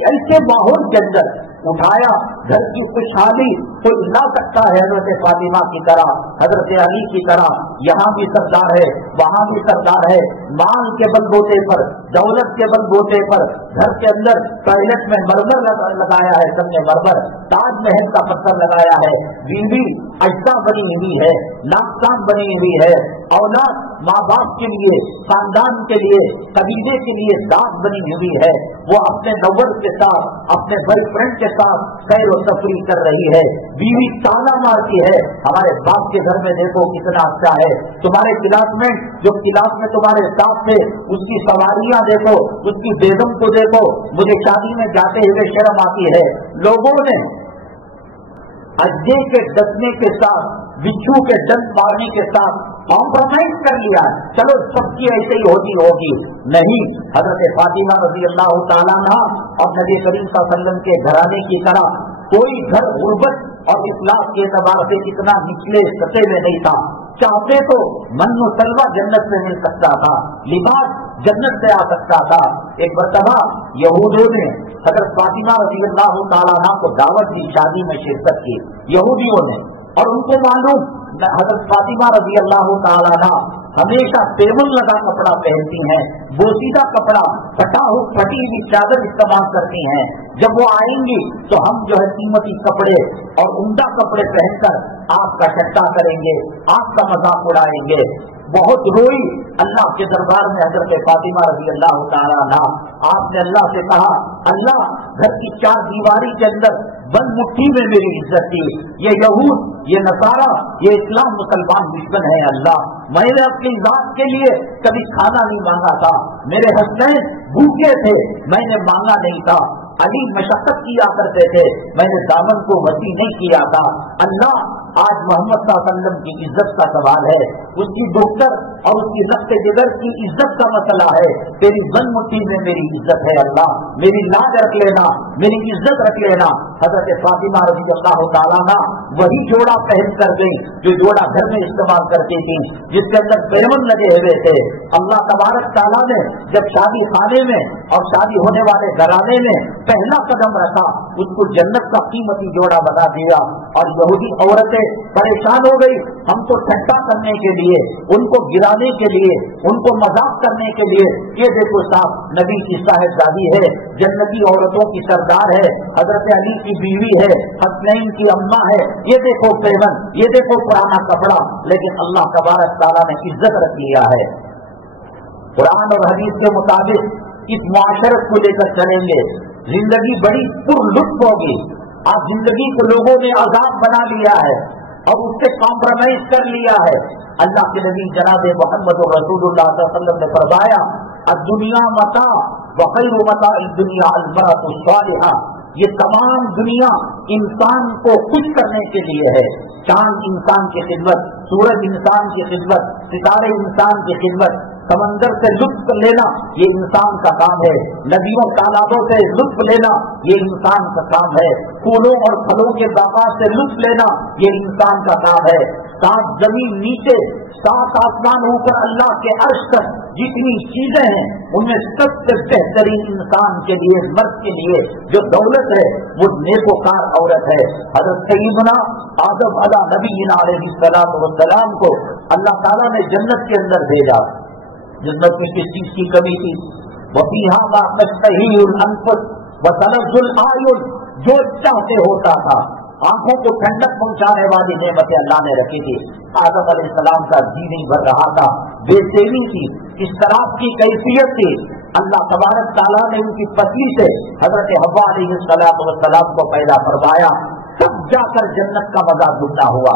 ऐसे माहौल के अंदर उठाया, घर की खुशहाली कोई ला सकता है हजरत फातिमा की तरह, हजरत अली की तरह। यहाँ भी सरदार है, वहाँ भी सरदार है। माल के बलबूते पर, दौलत के बलबूते पर घर के अंदर टॉयलेट में मरमर लगाया है, सबने मरमर, ताजमहल का पत्थर लगाया है। बीवी अज्जा बनी हुई है, नाकसान बनी हुई है। औलाद माँ बाप के लिए, खानदान के लिए, कबीले के लिए दाग बनी हुई है। वो अपने नौकर के साथ, अपने बॉयफ्रेंड के साथ सैर व तफरीह कर रही है। बीवी ताना मारती है, हमारे बाप के घर में देखो कितना अच्छा है, तुम्हारे क्लासमेट जो क्लास में तुम्हारे साथ थे उसकी सवारियां देखो, उसकी बेगम को देखो, मुझे शादी में जाते हुए शर्म आती है। लोगों ने अज्जे के डसने के साथ, बिच्छू के डंक मारने के साथ कॉम्प्रोमाइज कर लिया, चलो सबकी ऐसे ही होती होगी। नहीं, हजरत फातिमा रज़ियल्लाहु तआला अन्हा और नबी करीम सल्लल्लाहु अलैहि वसल्लम के घराने की तरह कोई घर गुर्बत और इस्लाम के एतबार से कितना निचले सतह में नहीं था। चाहते तो मन सलवा जन्नत से मिल सकता था, लिबास जन्नत से आ सकता था। एक मरतबा यहूदियों ने हजरत फातिमा रज़ियल्लाहु तआला अन्हा को दावत दी, शादी में शिरकत की यहूदियों ने, और उनको मालूम हजरत फातिमा रज़ियल्लाहु तआला अन्हा हमेशा टेबल लगा कपड़ा पहनती हैं, बोसीदा कपड़ा, फटी हुई चादर इस्तेमाल करती हैं। जब वो आएंगी तो हम जो है कीमती कपड़े और उम्दा कपड़े पहनकर आपका ठट्टा करेंगे, आपका मजाक उड़ाएंगे। बहुत रोई अल्लाह के दरबार में हजरत फातिमा रज़ियल्लाहु तआला अन्हा। आपने अल्लाह से कहा, अल्लाह घर की चार दीवारी के अंदर बंद मुट्ठी में मेरी इज्जत थी, ये यहूद, ये नसारा, ये इस्लाम मुसलमान दुश्मन है। अल्लाह, मैंने अपनी जात के लिए कभी खाना नहीं मांगा था, मेरे हस्बैंड भूखे थे, मैंने मांगा नहीं था। अली मशक्कत किया करते थे, मैंने दामन को वसी नहीं किया था। अल्लाह, आज मोहम्मद सल्लल्लाहु अलैहि वसल्लम की इज्जत का सवाल है, उसकी डॉक्टर और उसकी नफ्स जिगर की इज्जत का मसला है। तेरी बंद मुट्ठी में मेरी इज्जत है। अल्लाह, मेरी लाज रख लेना, मेरी इज्जत रख लेना। हजरत फातिमा रज़ियल्लाहु तआला अन्हा वही जोड़ा पहन कर गई जो जोड़ा घर में इस्तेमाल करती थी, जिसके अंदर पैमन लगे हुए थे। अल्लाह तबारक तआला ने जब शादी खाने में और शादी होने वाले घराने में पहला कदम रखा, उसको जन्नत का कीमती जोड़ा बता दिया। और यहूदी औरतें परेशान हो गई, हम तो ठट्टा करने के लिए, उनको गिराने के लिए, उनको मजाक करने के लिए, ये देखो साहब नबी की साहिबजादी है, जन्नती औरतों की सरदार है, हजरत अली की बीवी है, हसनैन की अम्मा है, ये देखो पैमन, ये देखो पुराना कपड़ा। लेकिन अल्लाह तबारक तआला ने इज्जत रख लिया है। कुरान और हदीस के मुताबिक इस मुआशरत को लेकर चलेंगे, जिंदगी बड़ी पुरलुत्फ होगी। आज जिंदगी को लोगों ने आजाद बना लिया है और उससे कॉम्प्रोमाइज कर लिया है। अल्लाह के नबी जनाब मोहम्मद रसूलुल्लाह सल्लल्लाहु अलैहि वसल्लम ने फरमाया, दुनिया मता व खैरु मता दुनिया अल-मरअतु सालिहा, ये तमाम दुनिया इंसान को खुश करने के लिए है। चांद इंसान की खिदमत, सूरज इंसान की खिदमत, सितारे इंसान की खिदमत, समंदर से लुत्फ लेना ये इंसान का काम है, नदियों तालाबों से लुत्फ लेना ये इंसान का काम है, फूलों और फलों के बागात से लुत्फ लेना ये इंसान का काम है। सात जमीन नीचे, सात आसमान ऊपर, अल्लाह के अर्श तक जितनी चीजें हैं उनमें सबसे बेहतरीन इंसान के लिए, मर्द के लिए जो दौलत है वो नेकोकार औरत है। हजरत सैयदना आदम अला नबीना अलैहिस्सलातु वस्सलाम को अल्लाह ताला ने जन्नत के अंदर भेजा। जन्नत में किस चीज की कमी थी? वफीहा मा तश्तहीउल अनफुस व तलज़्ज़ुल आयुन, जो चाहते होता था। आंखों को ठंडक पहुंचाने वाली नेमतें अल्लाह ने रखी थी। आदम अलैहिस्सलाम का जी नहीं भर रहा था, बेचैनी थी, इस तरह की कैफियत थी। अल्लाह तबारक ताला ने उनकी पत्नी से हजरत हव्वा अलैहिस्सलाम को पैदा फरमाया। तब जाकर जन्नत का मजा दुगना हुआ।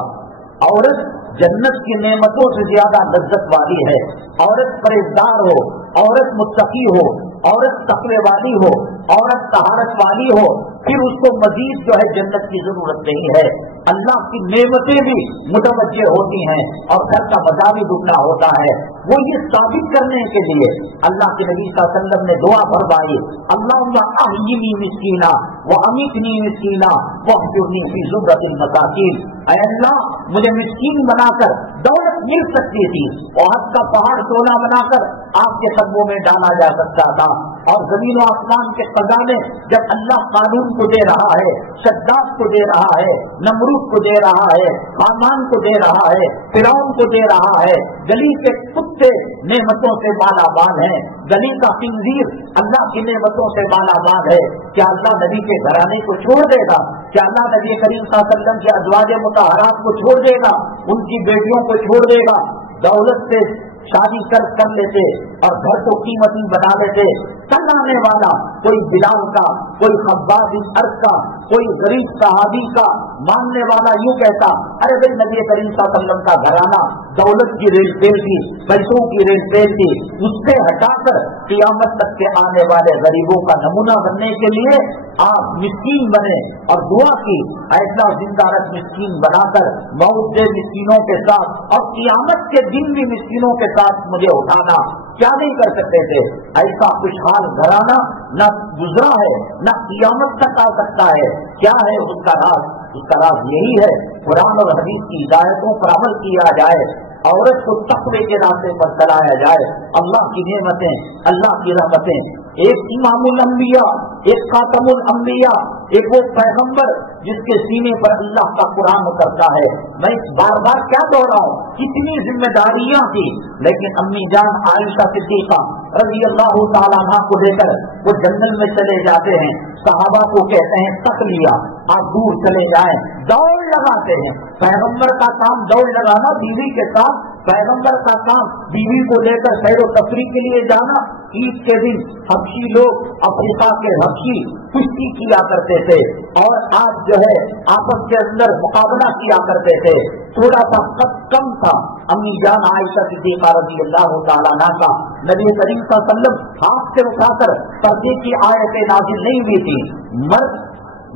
औरत जन्नत की नेमतों से ज्यादा लज्जत वाली है। औरत परहेजगार हो, औरत मुत्तकी हो, औरत तकवे वाली हो, औरत तहारत वाली हो, फिर उसको मजीद जो है जन्नत की जरूरत नहीं है। अल्लाह की नेमतें भी मुतवज्जे होती हैं और घर का मजा भी दुगना होता है। वो ये साबित करने के लिए अल्लाह के नबी सल्लल्लाहु अलैहि वसल्लम ने दुआ फरमाई, अल्लाहुम्मा अहयिनी मिस्कीना व अमीतनी मिस्कीना व अहजुरनी फी ज़ुमरतिल मसाकीन। ऐ अल्लाह, मुझे मिस्कीन बनाकर दौलत मिल सकती थी और हद का पहाड़ सोना बनाकर आपके कदमों में डाला जा सकता था। और जमीन और आसमान के खजाने जब अल्लाह कानून को दे रहा है, शद्दाद को दे रहा है, नमरूद को दे रहा है, हामान को दे रहा है, फिरौन को दे रहा है, गली के कुत्ते नेमतों से मालामाल हैं, गली का खिंजीर अल्लाह की नेमतों से मालामाल है। क्या अल्लाह नबी के घराने को छोड़ देगा? क्या अल्लाह नबी करीम सल्लल्लाहु अलैहि वसल्लम के अज़वाज मुतहहरात को छोड़ देगा? उनकी बेटियों को छोड़ देगा? दौलत से शादी कर लेते और घर को कीमती बना लेते। कल आने वाला कोई बिलाल का, कोई खब्बाब बिन अर्द का, कोई गरीब सहाबी का मानने वाला यूं कहता, अरे भाई नबी करीम सल्लल्लाहु अलैहि वसल्लम का घराना दौलत की रेल पेल थी, पैसों की रेल पेल थी, उससे हटाकर क़यामत तक के आने वाले गरीबों का नमूना बनने के लिए आप मिस्कीन बने और दुआ की, ऐसा जिंदा रख मिस्कीन बनाकर मौत दे मिस्कीनों के साथ और क़यामत के दिन भी मिस्कीनों के साथ मुझे उठाना। क्या नहीं कर सकते थे? ऐसा खुशहाल घराना न गुजरा है, न क़यामत तक आ सकता है। क्या है उसका राज? उसका राज यही है, कुरान और हदीस की हिदायतों पर अमल किया जाए, औरत को तक़वे के रास्ते पर चलाया जाए। अल्लाह की नेमतें, अल्लाह की रहमतें, एक इमामुल अंबिया, एक खातमुल अंबिया, एक वो पैगंबर जिसके सीने पर अल्लाह का कुरान उतरता है। मैं बार बार क्या दोहराऊं, कितनी जिम्मेदारियां थी, लेकिन अम्मी जान आयशा सिद्दीक़ा रज़ी अल्लाह तआला अन्हा को लेकर वो जंगल में चले जाते हैं। सहाबा को कहते हैं तक लिया, आप दूर चले जाएं, दौड़ लगाते हैं। पैगंबर का काम दौड़ लगाना, बीवी के साथ पैगंबर का काम बीवी को लेकर सैर व तफरीह के लिए जाना। ईद के दिन हबशी लोग, अफ्रीका के हबशी कुश्ती किया करते थे और आज जो है आपस के अंदर मुकाबला किया करते थे। थोड़ा सा कद कम था। अम्मी जान आयशा सिद्दीक़ा रज़ी अल्लाह तआला अन्हा का नबी करीम सल्लल्लाहु अलैहि वसल्लम हाथ से उठाकर पर्दे की आयतें नाज़िल नहीं हुई थी। मर्द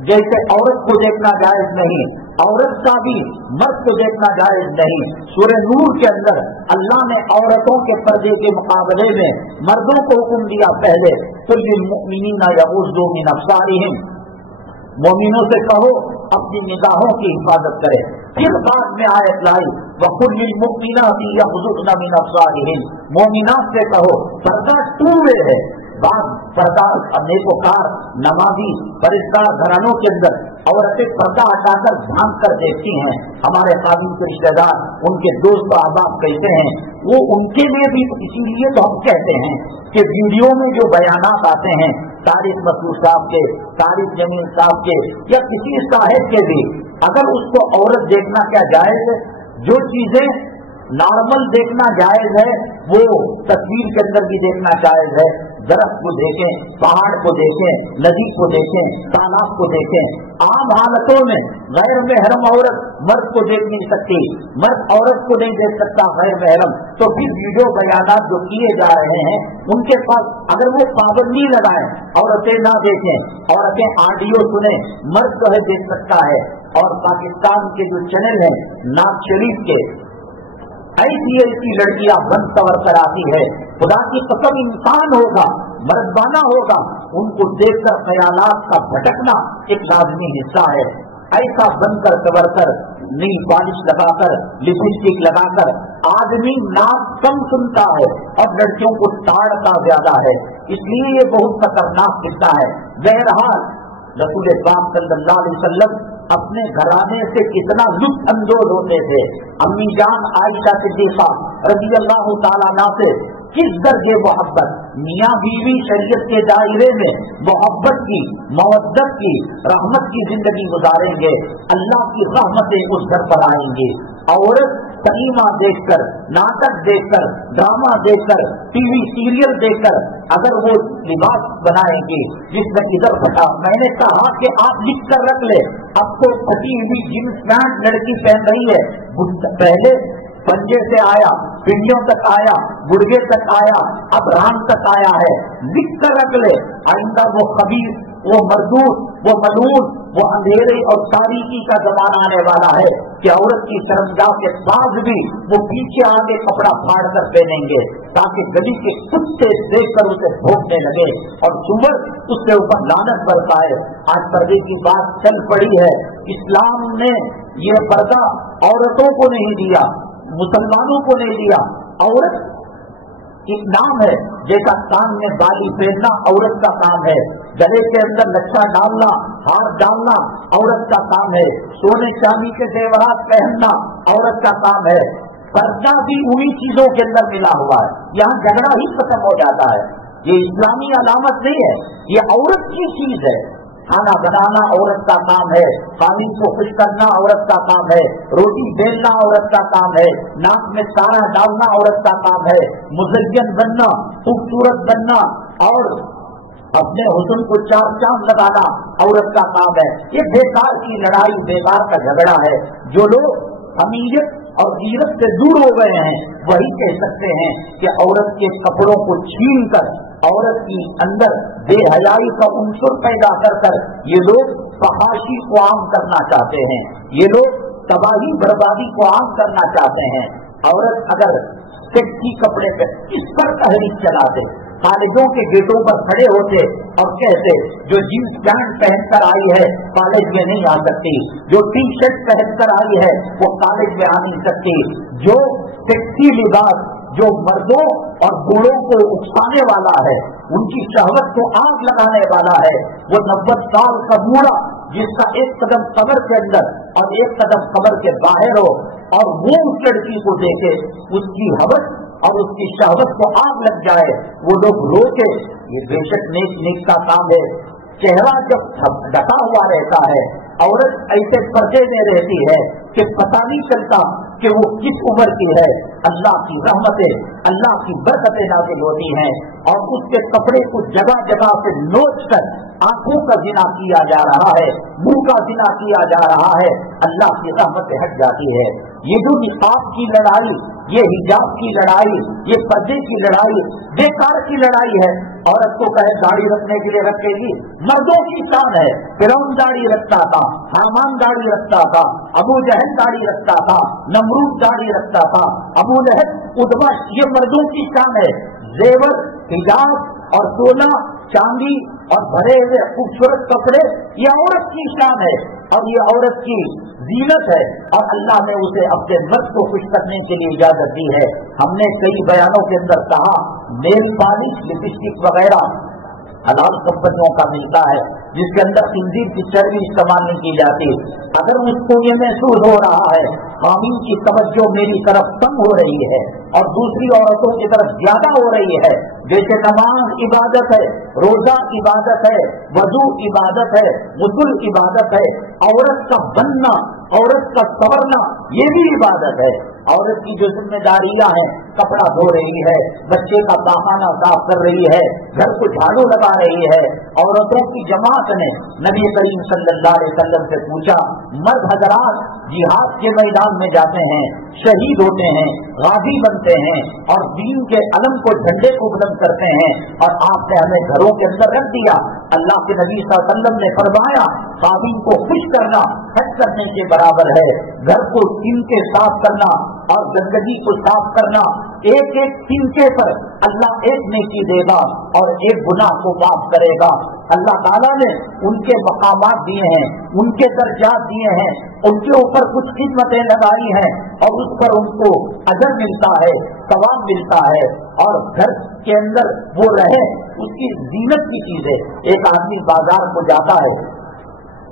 जैसे औरत को देखना जायज नहीं, औरत का भी मर्द को देखना जायज नहीं। सूरह नूर के अंदर अल्लाह ने औरतों के पर्दे के मुकाबले में मर्दों को हुक्म दिया, पहले कुल मुमिनीना यगुज़्ज़ू मिन अब्सारिहिम, मोमिनों से कहो अपनी निगाहों की हिफाजत करें। फिर बाद में आयत लाई वकुल मुमिनाती यगुज़्ज़ूना मिन अब्सारिहिम, मोमिनात से कहो पर्दा टूटे है। बात पर्दा नेकोकार नमाजी परिस्कार घरानों के अंदर औरतें पर्दा हटाकर झांक कर देखती हैं। हमारे कानून के रिश्तेदार, उनके दोस्त अहबाब कहते हैं, वो उनके लिए भी इसीलिए तो हम कहते हैं कि वीडियो में जो बयानात आते हैं तारिक मसूद साहब के, तारिक जमील साहब के या किसी साहिब के भी, अगर उसको औरत देखना क्या जायज है? जो चीजें नॉर्मल देखना जायज है वो तस्वीर के अंदर भी देखना जायज है। दरख्त को देखें, पहाड़ को देखें, नदी को देखें, तालाब को देखें। आम हालतों में गैर महरम औरत मर्द को देख नहीं सकती, मर्द औरत को नहीं देख सकता गैर महरम। तो फिर वीडियो बयानात जो किए जा रहे हैं उनके पास अगर वो पाबंदी लगाए, औरतें ना देखें, औरतें ऑडियो सुने, मर्द जो है देख सकता है। और पाकिस्तान के जो चैनल है नाज शरीफ के, ऐसी लड़कियां बन सवर कर आती है। खुदा की कसम इंसान होगा, मर्दाना होगा, उनको देखकर ख्यालात का भटकना एक लाजमी हिस्सा है। ऐसा बनकर सवर कर, नील पॉलिश लगाकर, लिपस्टिक लगाकर आदमी नाक कम सुनता है और लड़कियों को ताड़ता ज्यादा है, इसलिए ये बहुत खतरनाक किस्सा है। बहरहाल रसूल पाक सल्लल्लाहु अलैहि वसल्लम अपने घराने से कितना लुत्फ अंदोज होते थे। अम्मी जान आयशा सिद्दीक़ा रज़ियल्लाहु ताला अन्हा से किस दर्जे मोहब्बत, मियाँ बीवी शरीयत के दायरे में मोहब्बत की, मवद्दत की, रहमत की जिंदगी गुजारेंगे, अल्लाह की रहमतें उस घर पर आएंगी। औरत सिनेमा देखकर, नाटक देखकर, ड्रामा देखकर, टीवी सीरियल देखकर अगर वो लिबास बनाएंगे जिसमें इधर फटा, मैंने कहा कि आप लिख कर रख ले, अब तो फटी हुई जींस पैंट लड़की पहन रही है, पहले पंजे से आया, पिंडियों तक आया, गुर्गे तक आया, अब रान तक आया है, लिख कर रख ले। आइंदा वो खबीर, वो मजदूर, वो मलून, वो अंधेरे और तारीकी का जमाना आने वाला है कि औरत की शर्मगाह के बाद भी वो पीछे आगे कपड़ा फाड़ कर पहनेंगे ताकि गली के कुत्ते देखकर उसे भोंकने लगे और सुअर उसके ऊपर लानत बरसाए। आज पर्दे की बात चल पड़ी है। इस्लाम ने ये पर्दा औरतों को नहीं दिया, मुसलमानों को नहीं दिया। औरत एक नाम है, जैसा कान में बाली पहनना औरत का काम है, गले के अंदर लच्छा डालना, हाथ डालना औरत का काम है, सोने चांदी के जेवरात पहनना औरत का काम है। पर्दा भी उन्हीं चीजों के अंदर मिला हुआ है, यहाँ झगड़ा ही खत्म हो जाता है। ये इस्लामी अलामत नहीं है, ये औरत की चीज है। खाना बनाना औरत का काम है, पानी को खुश करना औरत का काम है, रोटी बेलना औरत का काम है, नाक में सारा डालना औरत का काम है, मुज़य्यन बनना, खूबसूरत बनना और अपने हुस्न को चार चांद लगाना औरत का काम है। ये बेकार की लड़ाई, बेकार का झगड़ा है। जो लोग हमीयत और गीरत से दूर हो गए हैं वही कह सकते हैं कि औरत के कपड़ों को छीन कर, औरत की अंदर बेहयाई का उन्सुर पैदा कर ये लोग फहाशी को आम करना चाहते हैं, ये लोग तबाही बर्बादी को आम करना चाहते हैं। औरत अगर सेक्सी कपड़े पे किस पर तहरीक चलाते, कॉलेजों के गेटों पर खड़े होते और कहते जो जींस पैंट पहनकर आई है कॉलेज में नहीं आ सकती, जो टी शर्ट पहनकर आई है वो कॉलेज में आ नहीं सकती, जो सेक्सी लिबास जो मर्दों और बूढ़ों को उकसाने वाला है, उनकी शहवत को आग लगाने वाला है, वो 90 साल का बूढ़ा जिसका एक कदम कब्र के अंदर और एक कदम कब्र के बाहर हो और वो उस लड़की को देखे, उसकी हवस और उसकी शहवत को आग लग जाए, वो लोग रोके। ये बेशक नेक का काम है। चेहरा जब ढका हुआ रहता है, औरत ऐसे पर्दे में रहती है कि पता नहीं चलता कि वो किस उम्र की है। अल्लाह की रहमतें, अल्लाह की बरकतें नाज़िल होती हैं और उसके कपड़े को जगह जगह से नोच कर आंखों का जिना किया जा रहा है, मुंह का जिना किया जा रहा है, अल्लाह की रहमतें हट जाती है। ये जो निकाब की लड़ाई, ये हिजाब की लड़ाई, ये पर्दे की लड़ाई बेकार की लड़ाई है। औरत को कहे दाढ़ी रखने के लिए रखेगी, मर्दों की शान है। फिरौन दाढ़ी रखता था, हामान दाढ़ी रखता था, अबू जहल दाढ़ी रखता था, नमरूद दाढ़ी रखता था, अबू लहब, उतबा, ये मर्दों की शान है। जेवर, हिजाब और सोना चांदी और भरे हुए खूबसूरत कपड़े ये औरत की शान है और ये औरत की जीनत है और अल्लाह ने उसे अपने मर्द को खुश करने के लिए इजाजत दी है। हमने कई बयानों के अंदर कहा नेल पॉलिश, लिपस्टिक वगैरह हलाल कंपनियों का मिलता है जिसके अंदर खंजीर की चर्बी इस्तेमाल नहीं की जाती। अगर उसको ये महसूस हो रहा है कामिन की तवज्जो मेरी तरफ कम हो रही है और दूसरी औरतों की तरफ ज्यादा हो रही है, जैसे नमाज इबादत है, रोजा इबादत है, वजू इबादत है, गुस्ल इबादत है, औरत का बनना, औरत का संवरना ये भी इबादत है। औरत की जो जिम्मेदारियां हैं, कपड़ा धो रही है, बच्चे का पाखाना साफ कर रही है, घर को झाड़ू लगा रही है। औरतों की जमात ने नबी करीम सल्लल्लाहु अलैहि वसल्लम से पूछा, मर्द हजरात जिहाद के मैदान में जाते हैं, शहीद होते हैं, गाजी बनते हैं और दीन के अलम को, झंडे को बुलंद करते हैं और आपने हमें घरों के अंदर रख दिया। अल्लाह के नबी सल्लल्लाहु अलैहि वसल्लम ने फरमाया काबिन को खुश करना हज करने के बराबर है। घर को तिनके साफ करना और गंदगी को साफ करना, एक एक तिनके पर अल्लाह एक नेकी देगा और एक गुनाह को माफ करेगा। اللہ تعالیٰ نے ان کے مقامات دیے ہیں، ان کے درجات دیے ہیں، ان کے اوپر کچھ خدمتیں لگائی ہیں اور اس پر ان کو اجر ملتا ہے، ثواب ملتا ہے، اور گھر کے اندر وہ رہے اس کی زینت کی چیز ہے۔ ایک آدمی بازار کو جاتا ہے،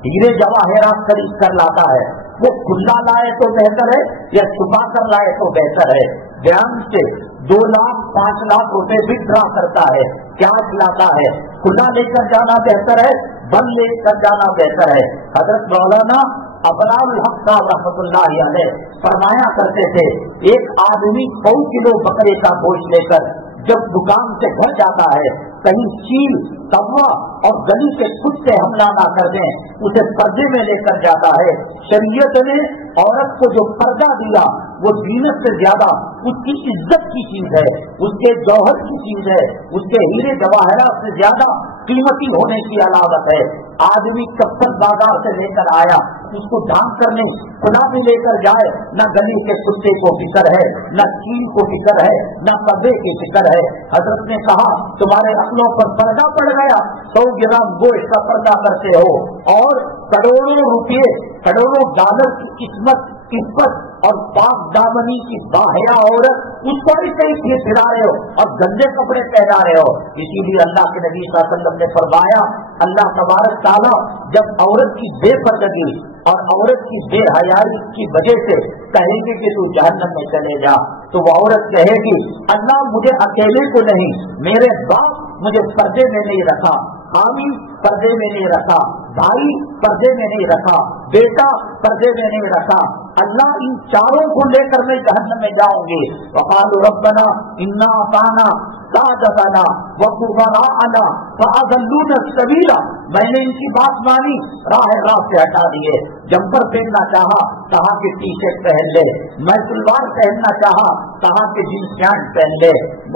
ہیرے جواہرات خرید کر لاتا ہے، وہ کھلا لائے تو بہتر ہے یا چھپا کر لائے تو بہتر ہے؟ بینک سے 2 لاکھ 5 لاکھ روپے وتڈرا کرتا ہے، کیش لاتا ہے، کھلا لے کر جانا بہتر ہے، بند لے کر جانا بہتر ہے؟ حضرت مولانا ابرار الحق صاحب رحمۃ اللہ علیہ فرمایا کرتے تھے، ایک آدمی 100 کلو بکرے کا گوشت لے کر جب دکان سے گھر جاتا ہے، کہیں چیل توا اور گلی کے کتے حملہ نہ کر دیں، اسے پردے میں لے کر جاتا ہے۔ شریعت نے عورت کو جو پردہ دیا وہ زینت سے زیادہ اس کی عزت کی چیز ہے، اس کے جوہر کی چیز ہے، اس کے ہیرے جواہرات سے زیادہ قیمتی ہونے کی علامت ہے۔ آدمی چپل بازار سے لے کر آیا، اس کو ڈھانک کر نہیں کھلا بھی لے کر جائے، نہ گلی کے کتے کو فکر ہے، نہ چیل کو فکر ہے، نہ پردے کی فکر ہے۔ حضرت نے کہا تمہارے عقلوں پر پردہ پڑ گیا، 100 گرام گوشت کا پردہ کرتے ہو اور کروڑوں روپے کروڑوں ڈالر کی قسمت اور پاک دامنی کی باحیا عورت اس پر ہی کہیں پھرا رہے ہو اور گندے کپڑے پہنا رہے ہو۔ اسی لیے اللہ کے نبی صلی اللہ علیہ وسلم نے فرمایا، اللہ تبارک تعالیٰ جب عورت کی بے پردگی اور عورت کی بے حیائی کی وجہ سے کہے گی کہ تو جہنم میں چلے جا، تو وہ عورت کہے گی اللہ مجھے اکیلے کو نہیں، میرے باپ مجھے پردے میں نہیں رکھا، حامی پردے میں نہیں رکھا، بھائی پردے میں نہیں رکھا، بیٹا پردے میں نہیں رکھا، اللہ ان چاروں کو لے کر میں جہنم میں جاؤں گی۔ وقالوا ربنا انا اطعنا سادتنا وكبراءنا فاضلونا السبيل، میں نے ان کی بات مانی، راہ سے ہٹا دیے۔ جمپر پہننا چاہا کہا کہ ٹی شرٹ پہن لے، میں سلوار پہننا چاہا کہا کہ جینس پینٹ پہن لے،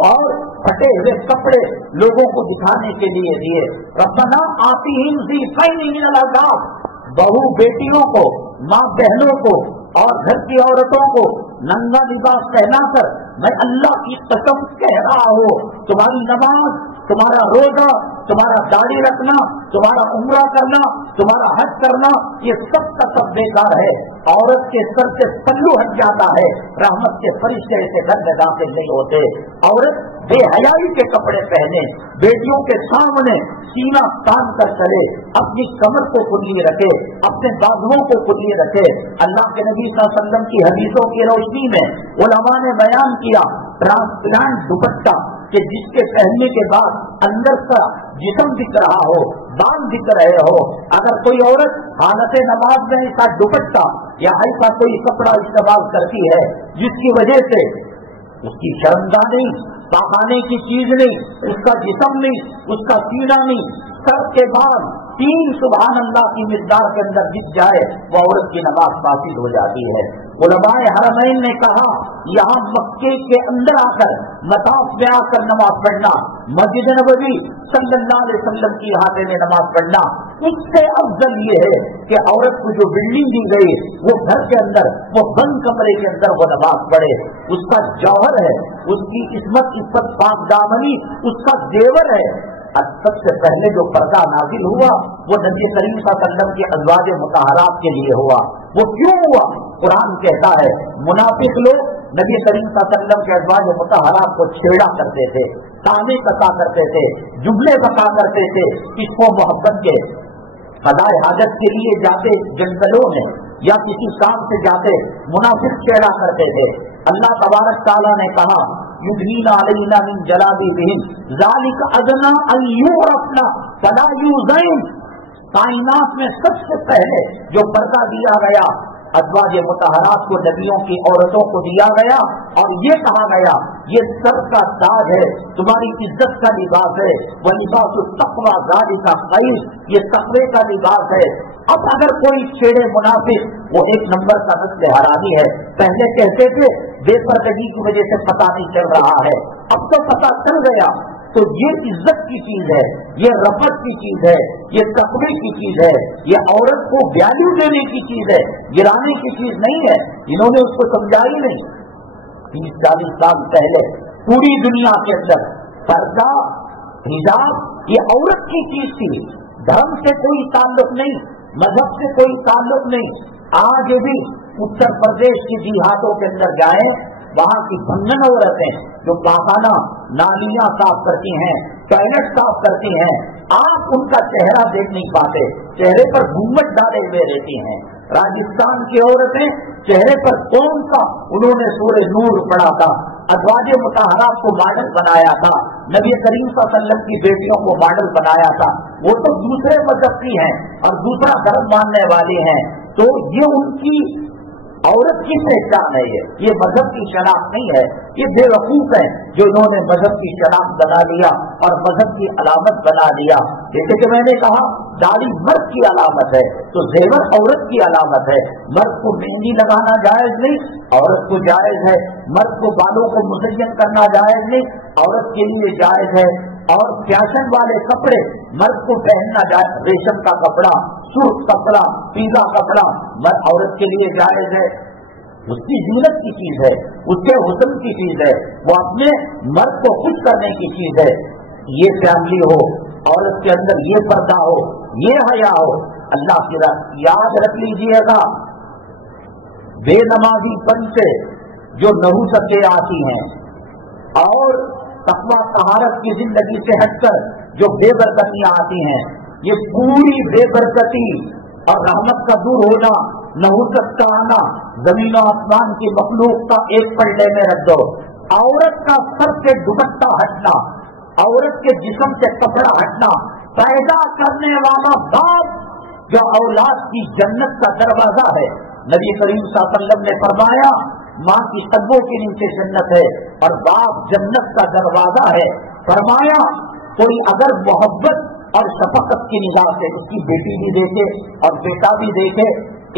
اور پھٹے ہوئے کپڑے لوگوں کو دکھانے کے لیے دیے۔ ربنا آتیہم ضعفین من العذاب، بہو بیٹیوں کو، ماں بہنوں کو اور گھر کی عورتوں کو ننگا لباس پہنا کر میں اللہ کی قسم کہہ رہا ہوں، تمہاری نماز، تمہارا روزہ، تمہارا داڑھی رکھنا، تمہارا عمرہ کرنا، تمہارا حج کرنا، یہ سب کا سب بیکار ہے۔ عورت کے سر سے پلو ہٹ جاتا ہے، رحمت کے فرشتے سے گھر میں داخل نہیں ہوتے۔ عورت بے حیائی کے کپڑے پہنے، بیٹیوں کے سامنے سینہ تان کر چلے، اپنی کمر کو کھلی رکھے، اپنے بازوؤں کو کھلی رکھے۔ اللہ کے نبی صلی اللہ علیہ وسلم کی حدیثوں کی روشنی میں علماء نے بیان کیا ٹرانسپلانٹ دوپٹہ کہ جس کے پہننے کے بعد اندر کا جسم دکھ رہا ہو، بال دکھ رہے ہو۔ اگر کوئی عورت حالت نماز میں ایسا دوپٹہ یا ایسا کوئی کپڑا استعمال کرتی ہے جس کی وجہ سے اس کی شرمگاہ نہیں، پاخانے کی چیز نہیں، اس کا جسم نہیں، اس کا سینہ نہیں، سر کے بعد 3 سبحان اللہ کی مقدار کے اندر دکھ جائے، وہ عورت کی نماز فاسد ہو جاتی ہے۔ علماء حرمین نے کہا یہاں مکے کے اندر آ کر مطاف میں آ کر نماز پڑھنا، مسجد نبوی صلی اللہ علیہ وسلم کی احاطے میں نماز پڑھنا، اس سے افضل یہ ہے کہ عورت کو جو بلڈنگ دی گئی وہ گھر کے اندر، وہ بند کمرے کے اندر وہ نماز پڑھے۔ اس کا جوہر ہے، اس کی عصمت پاک دامنی اس کا زیور ہے۔ سب سے پہلے جو پردہ نازل ہوا وہ نبی کریم صلی اللہ علیہ وسلم کی ازواج مطہرات کے لیے ہوا۔ وہ کیوں ہوا؟ قرآن کہتا ہے منافق لوگ نبی کریم صلی اللہ علیہ وسلم کے ازواج مطہرات کو چھیڑا کرتے تھے، تانے کسا کرتے تھے، جملے بتا کرتے تھے، اس کو محبت کے قضاء حاجت کے لیے جاتے جنگلوں میں یا کسی کام سے جاتے منافق چھیڑا کرتے تھے۔ اللہ تبارک تعالیٰ نے کہا یدنین علینا من جلابیبہن ذالک ادنی ان یعرفن فلا یؤذین۔ کائنات میں سب سے پہلے جو پردہ دیا گیا ازواج مطہرات کو، نبیوں کی عورتوں کو دیا گیا، اور یہ کہا گیا یہ سر کا تاج ہے، تمہاری عزت کا لباس ہے، وَلِبَاسُ التَّقْوَىٰ ذَٰلِکَ خَیْرٌ، یہ تقوی کا لباس ہے۔ اب اگر کوئی چھیڑے منافق، وہ 1 نمبر کا نسل حرامی ہے۔ پہلے کہتے تھے بے پردگی کی وجہ سے پتہ نہیں چل رہا ہے، اب تو پتہ چل گیا۔ تو یہ عزت کی چیز ہے، یہ رفعت کی چیز ہے، یہ تقوی کی چیز ہے، یہ عورت کو ویلیو دینے کی چیز ہے، گرانے کی چیز نہیں ہے۔ انہوں نے اس کو سمجھا ہی نہیں۔ 30-40 سال پہلے پوری دنیا کے اندر پردہ، حجاب ये औरत की चीज थी, धर्म से कोई ताल्लुक नहीं, मजहब से कोई ताल्लुक नहीं। आज भी उत्तर प्रदेश की देहातों के अंदर जाए, वहाँ की भंगन औरतें जो पाखाना नालियां साफ करती हैं, टॉयलेट साफ करती हैं, आप उनका चेहरा देख नहीं पाते, चेहरे पर घूंघट डाले हुए रहती हैं। राजस्थान की औरतें चेहरे पर कौन सा उन्होंने सूरज नूर पड़ा था, अज़वाज मुतहरात को मॉडल बनाया था, नबी करीम सल्लल्लाहु अलैहि वसल्लम की बेटियों को मॉडल बनाया था। वो तो दूसरे मजहब की हैं और दूसरा धर्म मानने वाली हैं, तो ये उनकी औरत की पहचान है। ये मजहब की शनाख्त नहीं है। ये बेवकूफ है जो इन्होंने मजहब की शनाख्त बना लिया और मजहब की अलामत बना लिया। जैसे कि मैंने कहा दाढ़ी मर्द की अलामत है, तो जेवर औरत की अलामत है। मर्द को मेहंदी लगाना जायज नहीं, औरत को जायज है। मर्द को बालों को मुज़य्यन करना जायज नहीं, औरत के लिए जायज है। और फैशन वाले कपड़े मर्द को पहनना जायज, रेशम का कपड़ा, सुर्ख कपड़ा, पीला कपड़ा औरत के लिए जायज है। उसकी जीनत की चीज है, उसके हुस्न की चीज है, वो अपने मर्द को खुश करने की चीज है। ये फैमिली हो, औरत के अंदर ये पर्दा हो, ये हया हो, अल्लाह की याद रख लीजिएगा। बेनमाजी पन से जो नहुसतें आती हैं और तक़वा तहारत की जिंदगी से हटकर जो बेबरकतियां आती हैं, ये पूरी बेबरकती और रहमत का दूर होना, नहुसत का आना, जमीन और आसमान की मखलूक का एक पलड़े में रख दो। औरत का सर से दुपट्टा हटना, औरत के जिस्म से कपड़ा हटना, पैदा करने वाला बाप जो औलाद की जन्नत का दरवाजा है। नबी करीम सल्लल्लाहु अलैहि वसल्लम ने फरमाया माँ की कदमों के नीचे जन्नत है और बाप जन्नत का दरवाजा है। फरमाया कोई अगर मोहब्बत और शफकत की निगाह से उसकी बेटी भी देखे और बेटा भी देखे,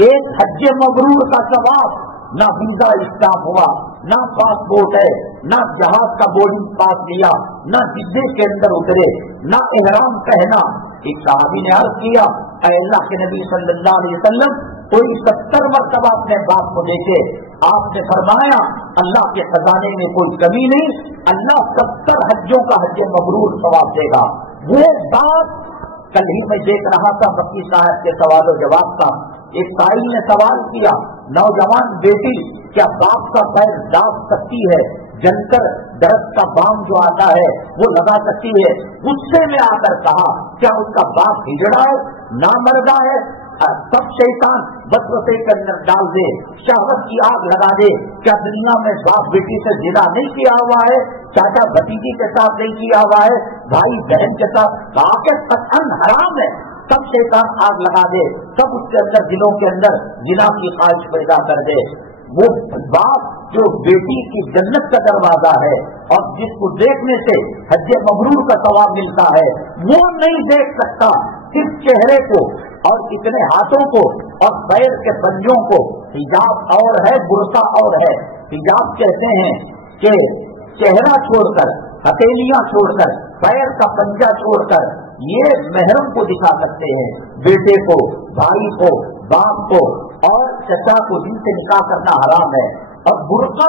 एक हज मबरूर का सवाब, ना वीजा स्टाम्प हुआ, ना पासपोर्ट है, ना जहाज का बोर्डिंग पास लिया, ना जिद्दे के अंदर उतरे, ना इहराम पहना। एक सहाबी ने अर्ज किया, ऐ अल्लाह के नबी सल्लल्लाहु अलैहि वसल्लम, कोई 70 मरतबा अपने बाप को देखे। आपने फरमाया अल्लाह के खजाने में कोई कमी नहीं, अल्लाह 70 हज्जों का हज मबरूर सवाब देगा। वो बात कल ही मैं देख रहा था बक्की साहब के सवाल जवाब का, एक साई ने सवाल किया, नौजवान बेटी क्या बाप का पैर दाब सकती है, जलकर दर्द का बाम जो आता है वो लगा सकती है? गुस्से में आकर कहा क्या उसका बाप हिजड़ा है, ना मर्दा है? सब शैतान बदवसे के अंदर डाल दे, शहवत की आग लगा दे। क्या दुनिया में बाप बेटी से जिना नहीं किया हुआ है, चाचा भतीजी के साथ नहीं किया हुआ है, भाई बहन के साथ? कहा कथन हराम है। सब शैतान आग लगा दे, सब उसके अंदर दिलों के अंदर जिना की ख्वाहिश पैदा कर दे। वो बाप जो बेटी की जन्नत का दरवाजा है और जिसको देखने से हज मबरूर का सवाब मिलता है, वो नहीं देख सकता। सिर्फ चेहरे को और इतने हाथों को और पैर के पंजों को, हिजाब और है बुर्का और है। हिजाब कहते हैं कि चेहरा छोड़कर, हथेलियां छोड़कर, पैर का पंजा छोड़कर ये महरम को दिखा सकते हैं, बेटे को, भाई को, बाप को और चचा को, जिनसे निकाह करना हराम है। और बुर्का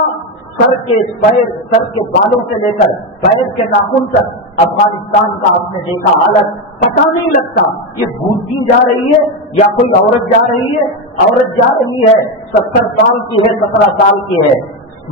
सर के पैर, सर के बालों से लेकर पैर के नाखून तक, अफगानिस्तान का आपने देखा हालत, पता नहीं लगता ये भूलती जा रही है या कोई औरत जा रही है। औरत जा रही है, 70 साल की है, 17 साल की है।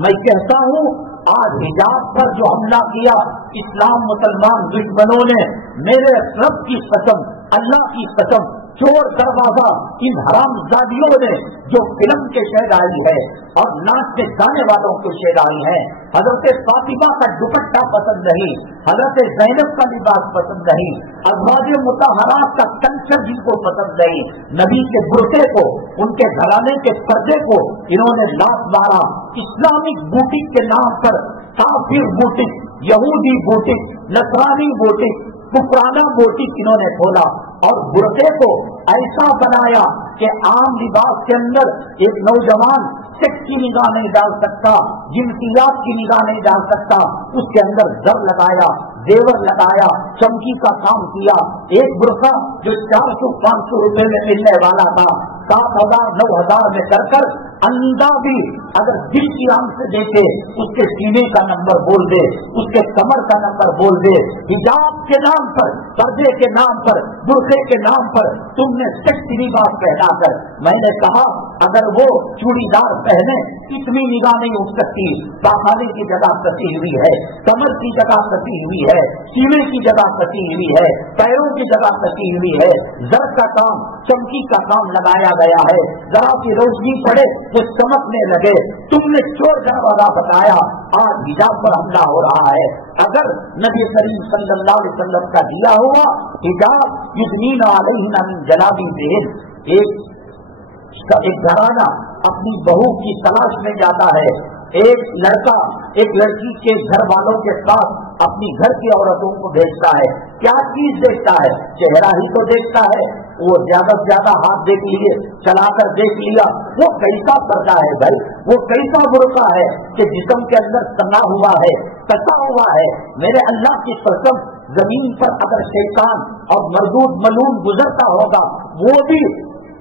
मैं कहता हूँ आज हिजाब पर जो हमला किया इस्लाम मुसलमान दुश्मनों ने, मेरे रब की कसम, अल्लाह की कसम, चोर दरवाजा इन हरामजादियों ने जो फिल्म के शहदाई है और नाचने गाने वालों के शहदाई है। हजरत फातिमा का दुपट्टा पसंद नहीं, हजरत ज़ैनब का लिबास पसंद नहीं, अज़वाज मुतहरात का कल्चर जिनको पसंद नहीं, नबी के बुर्के को, उनके घराने के पर्दे को इन्होंने लात मारा। इस्लामिक बुटीक के नाम पर काफिर बुटीक, यहूदी बुटीक, नसरानी बुटीक, कुफराना बुटीक इन्होंने खोला और बुर्के को ऐसा बनाया कि आम लिबास के अंदर एक नौजवान सेक्स की निगाह नहीं डाल सकता, जिनसियात की निगाह नहीं डाल सकता। उसके अंदर जर लगाया, जेवर लगाया, चमकी का काम किया। एक बुर्का जो 400-500 रुपए में मिलने वाला था 7,000-9,000 में कर अंधा भी अगर दिल की आंख से देखे, उसके सीने का नंबर बोल दे, उसके कमर का नंबर बोल दे। हिजाब के नाम पर, पर्दे के नाम पर, बुर्के के नाम पर तुमने सेक्सी लिबास पहनाकर, मैंने कहा अगर वो चूड़ीदार पहने इतनी निगाह नहीं उठ सकती। पाखाने की जगह कटी हुई है, कमर की जगह कटी हुई है, सीने की जगह कटी हुई है, पैरों की जगह कटी हुई है, जर का काम, चमकी का काम लगाया गया है, जरा की रोशनी पड़े वो चमकने लगे। तुमने चोर दरवाजा बताया, आज हिजाब पर हमला हो रहा है। अगर नबी करीम सल्लल्लाहु अलैहि वसल्लम का दिया हुआ हिजाब युद्नीन अलैहिन्ना मिन जलाबिबिहिन, एक घराना अपनी बहू की तलाश में जाता है, एक लड़का एक लड़की के घर वालों के साथ अपनी घर की औरतों को भेजता है, क्या चीज देखता है? चेहरा ही तो देखता है। वो ज्यादा से ज्यादा हाथ देख लिए, चलाकर देख लिया, वो कैसा पर्दा है भाई, वो कैसा बुर्का है कि जिस्म के अंदर तना हुआ है, कसा हुआ है। मेरे अल्लाह की कसम, जमीन पर अगर शैतान और मरदूद मलून गुजरता होगा, वो भी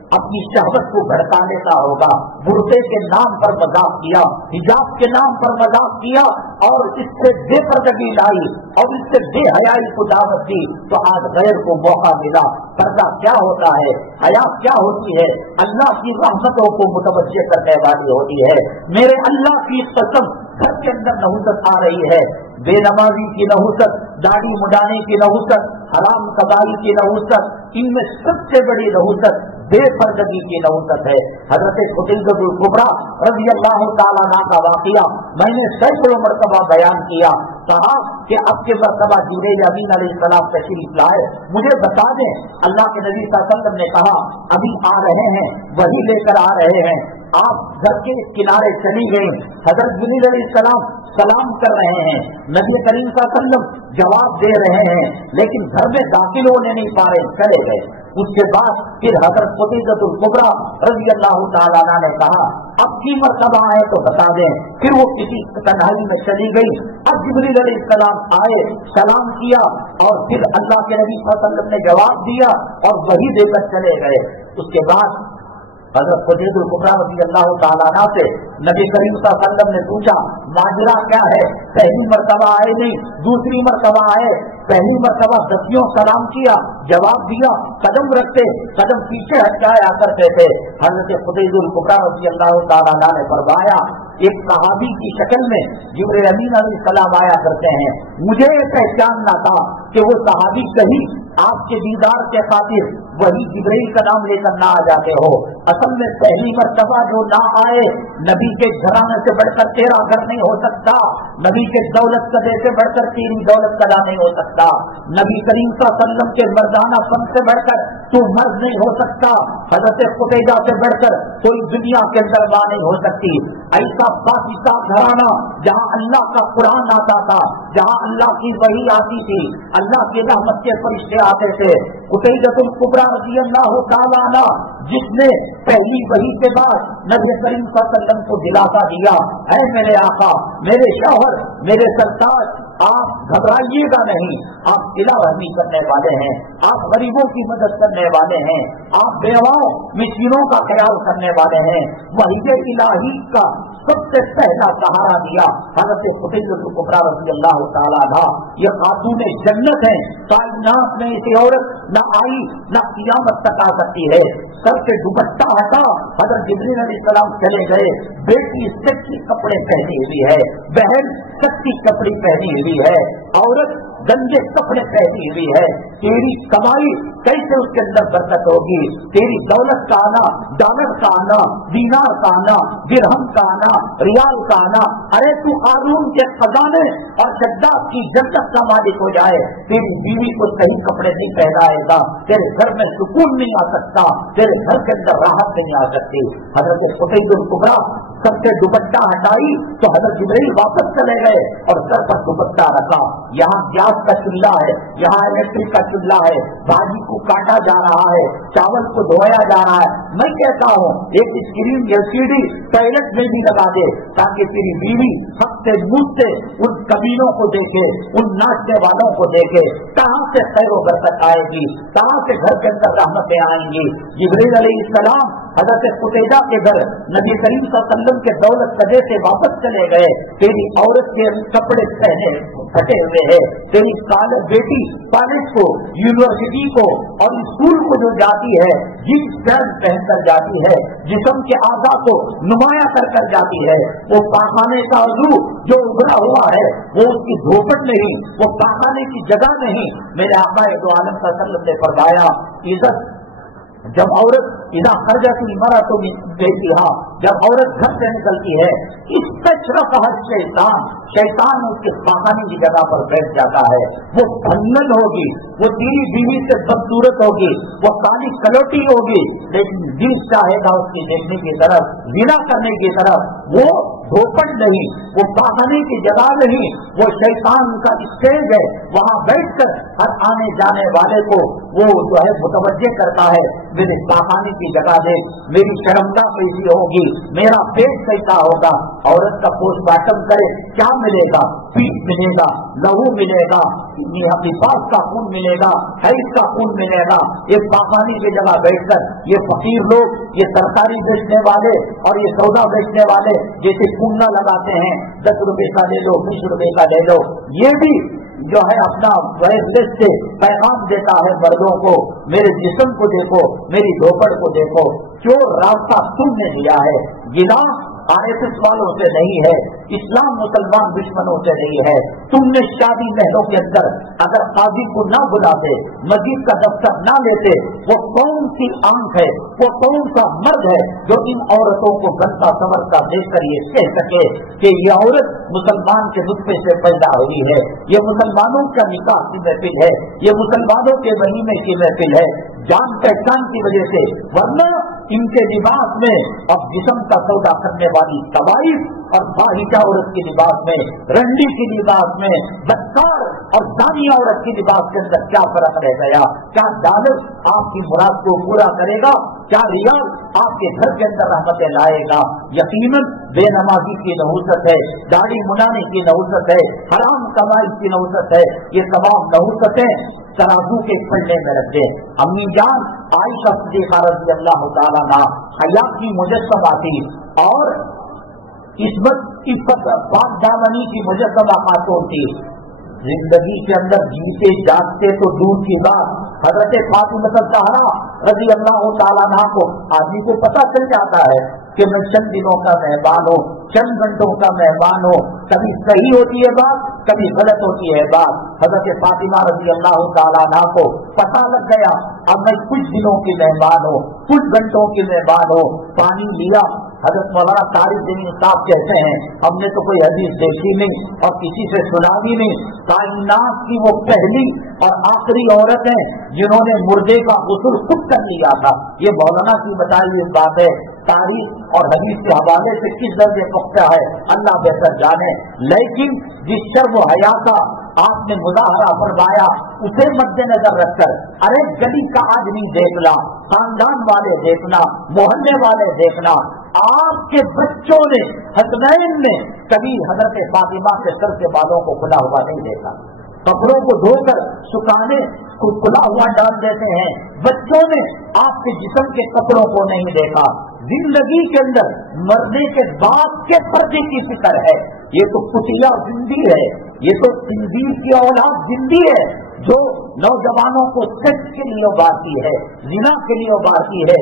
अपनी शहवत को भड़का लेता होगा। बुर्के के नाम पर मजाक किया, हिजाब के नाम पर मजाक किया और इससे बेपर्दगी लाई और इससे बेहयाई को दावत दी, तो आज गैर को मौका मिला। पर्दा क्या होता है, हया क्या होती है? अल्लाह की रहमतों को मुतवज्जे करने वाली होती है। मेरे अल्लाह की कसम, घर के अंदर नहुसत आ रही है, बेनमाजी की नहुसत, दाढ़ी मुडाने की नहुसत, हराम कबाई की नहुसत, इनमें सबसे बड़ी नहुसत बेपर्दगी की नहुसत है। हजरत खुतैबतुल कुबरा रज़ियल्लाहु ताला अन्हा का वाक़िया मैंने सैकड़ों मरतबा बयान किया। कहा कि अब के मरतबा जिब्रील अमीन अलैहिस्सलाम तशरीफ लाए, मुझे बता दें। अल्लाह के नबी सल्लल्लाहु अलैहि वसल्लम ने कहा अभी आ रहे हैं, वही लेकर आ रहे हैं। आप घर के किनारे चली गई, हजरत जिब्रील अलैहिस्सलाम सलाम कर रहे हैं, नबी करीम सल्लल्लाहु अलैहि वसल्लम जवाब दे रहे हैं, लेकिन घर में दाखिल होने नहीं पा रहे, चले गए। उसके बाद फिर हजरत खुतैबतुल कुबरा रज़ियल्लाहु ताला अन्हा ने कहा अब की मरतबा आए तो बता दें। फिर वो किसी तन्हाई में चली गई। अब जिब्रील अलैहिस्सलाम आए, सलाम किया और फिर अल्लाह के नबी सल्लल्लाहु अलैहि वसल्लम ने जवाब दिया और वही देकर चले गए। उसके बाद हजरत खुतैबतुल कुबरा रज़ियल्लाहु ताला अन्हा से नबी करीम सल्लल्लाहु अलैहि वसल्लम ने पूछा माजरा क्या है? पहली मरतबा आए नहीं, दूसरी मरतबा आए, पहली मरतबा दसियों सलाम किया, जवाब दिया, कदम रखते, कदम पीछे हटाया करते थे। हजरत खुतैबतुल कुबरा रज़ियल्लाहु ताला अन्हा ने फरमाया एक सहाबी की शक्ल में जिब्रील अमीन अलैहिस्सलाम आया करते हैं, मुझे पहचानना था कि वो सहाबी कहीं आपके दीदार के खातिर वही जिब्रील का नाम लेकर ना आ जाते हो। असल में पहली मरतबा जो ना आए, नबी के घराने से बढ़कर तेरा घर नहीं हो सकता, नबी के दौलत कदे से बढ़कर तेरी दौलत कदा नहीं हो सकता, नबी करीम सल्लल्लाहु अलैहि वसल्लम के मर्दाना फन से बढ़कर तू मर्द नहीं हो सकता, हजरत खुतैबा से बढ़कर कोई दुनिया के अंदर मां नहीं हो सकती। ऐसा पाकिस्तान घराना जहाँ अल्लाह का कुरान आता था, जहाँ अल्लाह की वही आती थी, अल्लाह के रहमत के फरिश्ते आते थे। खुतैबतुल कुबरा रज़ियल्लाहु ताला अन्हा जिसने पहली वही के बाद नबी करीम सल्लल्लाहु अलैहि वसल्लम को दिलासा दिया, है मेरे आका, मेरे शौहर, मेरे सरताज, आप घबराइएगा नहीं, आप दिलावरनी करने वाले हैं, आप गरीबों की मदद करने वाले हैं, आप बेवाओं मिस्कीनों का ख्याल करने वाले हैं। वही इलाही का सबसे पहला सहारा दिया हज़रत खुतैबतुल कुबरा रज़ियल्लाहु ताला अन्हा। ये खातून जन्नत है, कायनात में इसे औरत न आई न क़यामत तक आ सकती है। सर से दुपट्टा हटा, हज़रत जिब्रील अलैहिस्सलाम चले गए। बेटी सेक्सी कपड़े पहनी हुई है, बहन सेक्सी कपड़े पहनी हुई है, औरत गंदे कपड़े पहनी हुई है। तेरी कमाई कैसे उसके अंदर बरकत होगी? तेरी दौलत का आना, डॉलर का आना, दीनार का आना, दिरहम का आना, रियाल का आना, अरे तू कानून के खजाने और जद्दाद की जन्नत का मालिक हो जाए, तेरी बीवी को सही कपड़े नहीं पहनाएगा, तेरे घर में सुकून नहीं आ सकता, तेरे घर के अंदर राहत नहीं आ सकती। हजरत खुतैबतुल कुबरा सबसे दुपट्टा हटाई तो हजरत जिब्रील वापस चले गए और सर पर दुपट्टा रखा। यहाँ क्या गैस का चूल्हा है, यहाँ इलेक्ट्रिक का चूल्हा है, भाजी को काटा जा रहा है, चावल को धोया जा रहा है। मैं कहता हूँ एक स्क्रीन एलसीडी टॉयलेट में भी लगा दे, ताकि तेरी बीवी हफ्ते मुझसे उन कबीलों को देखे, उन नाचने वालों को देखे, कहाँ से खैर व बरकत आएगी, कहाँ से घर के अंदर रहमतें आएंगी। जिब्रील अलैहिस्सलाम हजरत कुतैबा के घर नबी करीम सल्लल्लाहु अलैहि वसल्लम के दौलत सजे से वापस चले गए। तेरी औरत के कपड़े पहने फटे हुए हैं, तेरी काले बेटी कॉलेज को, यूनिवर्सिटी को और स्कूल को जो जाती है, जीन्स पैंट पहनकर जाती है, जिस्म के आधा को नुमाया कर जाती है, वो पाखाने का वजू जो उभरा हुआ है वो उसकी धोपट नहीं, वो पाखाने की जगह नहीं। मेरे आका दो आलम सल्लल्लाहु अलैहि वसल्लम ने फरमाया इज्जत जब औरत इधर खर्जती मरा तो देती, हाँ जब औरत घर से निकलती है इससे शरफ हर शैतान उसके पाखाने की जगह पर बैठ जाता है। वो भंगन होगी, वो तेरी बीवी से बदसूरत होगी, वो काली कलोटी होगी, लेकिन दिल चाहेगा उसकी देखने की तरफ, जिना करने की तरफ। वो धोपट नहीं, वो पाखाने की जगह नहीं, वो शैतान का स्टेज है, वहाँ बैठकर हर आने जाने वाले को वो जो है मुतवज्जे करता है, मेरे पाखाने की जगह दे, मेरी शर्मगाह कैसी होगी, मेरा पेट कैसा होगा। औरत का पोस्टमार्टम करे, क्या मिलेगा? पीठ मिलेगा, लहू मिलेगा, लिबास का खून मिलेगा, हैज का खून मिलेगा। ये पाखाने की जगह बैठकर ये फकीर लोग, ये तरकारी बेचने वाले और ये सौदा बेचने वाले जैसे पूना लगाते हैं, 10 रुपए का ले लो, 20 रुपए का ले लो, ये भी जो है अपना वैसे से पैगाम देता है मर्दों को, मेरे जिस्म को देखो, मेरी धोपड़ को देखो। जो रास्ता तुमने दिया है गिला आरएसएस वालों से नहीं है, इस्लाम मुसलमान दुश्मनों से नहीं है। तुमने शादी महलों के अंदर अगर काजी को ना बुलाते, मस्जिद का दफ्तर ना लेते, वो कौन सी आंख है, वो कौन सा मर्द है जो इन औरतों को बनता संवरता देखकर ये कह सके कि ये औरत मुसलमान के नुस्खे से पैदा हुई है, ये मुसलमानों का निकाह की महफिल है, ये मुसलमानों के महीने की महफिल है, जान पहचान की वजह से। वरना इनके लिबास में अब जिस्म का सौदा करने वाली तवाइफ और फाहिशा औरत की लिबास में, रंडी की लिबास में, बदकार और दानी औरत की लिबास के अंदर क्या फर्क रह गया? क्या डॉलर आपकी मुराद को पूरा करेगा? क्या रियाल आपके घर के अंदर रहमतें लाएगा? यकीनन बेनमाजी की नहुसत है, दाढ़ी मुनाने की नहुसत है, हराम कमाई की नहुसत है। ये तमाम नहुसतें तराजू के पलड़े में रख दे। अम्मी जान आयशा सिद्दीक़ा रज़ी अल्लाह तआला अन्हा हया की मुजस्समा थी और इस्मत पाक दामनी की मुजस्समा खातून थी। जिंदगी के अंदर जीते जागते तो दूर की बात, हज़रत फातिमा ज़हरा रज़ी अल्लाह तआला अन्हा को आदमी को पता चल जाता है कि मैं चंद दिनों का मेहमान हूँ, चंद घंटों का मेहमान हूँ, कभी सही होती है बात, कभी गलत होती है बात। हज़रत फातिमा रज़ी अल्लाह तआला अन्हा को पता लग गया अब मैं कुछ दिनों की मेहमान हूँ, कुछ घंटों की मेहमान हूँ। पानी लिया, हज़रत मौलाना तारिक ज़मीन साहब कहते हैं हमने तो कोई हदीस देखी नहीं और किसी से सुना भी नहीं, कायनात की वो पहली और आखिरी औरत है जिन्होंने मुर्दे का गुस्ल खुद कर लिया था। ये मौलाना की बताई हुई बात है, तारीख और हदीस के हवाले से किस दर्जे पुख्ता है अल्लाह बेहतर जाने। लेकिन जिस शर्म व हया का आपने मुजाहरा फरमाया उसे मद्देनजर रखकर, अरे गली का आदमी देखना, खानदान वाले देखना, मोहल्ले वाले देखना, आपके बच्चों ने हसनैन ने कभी हजरत फातिमा के सर के बालों को खुला हुआ नहीं देखा, कपड़ों को धोकर सुखाने को खुला हुआ डाल देते हैं। बच्चों ने आपके जिस्म के कपड़ों को नहीं देखा। जिंदगी के अंदर मरने के बाद के पर्दे की फिक्र है। ये तो कुटिया जिंदी है, ये तो जिंदगी की औलाद जिंदी है जो नौजवानों को सेक्स के लिए उबारती है, जिना के लिए उबारती है।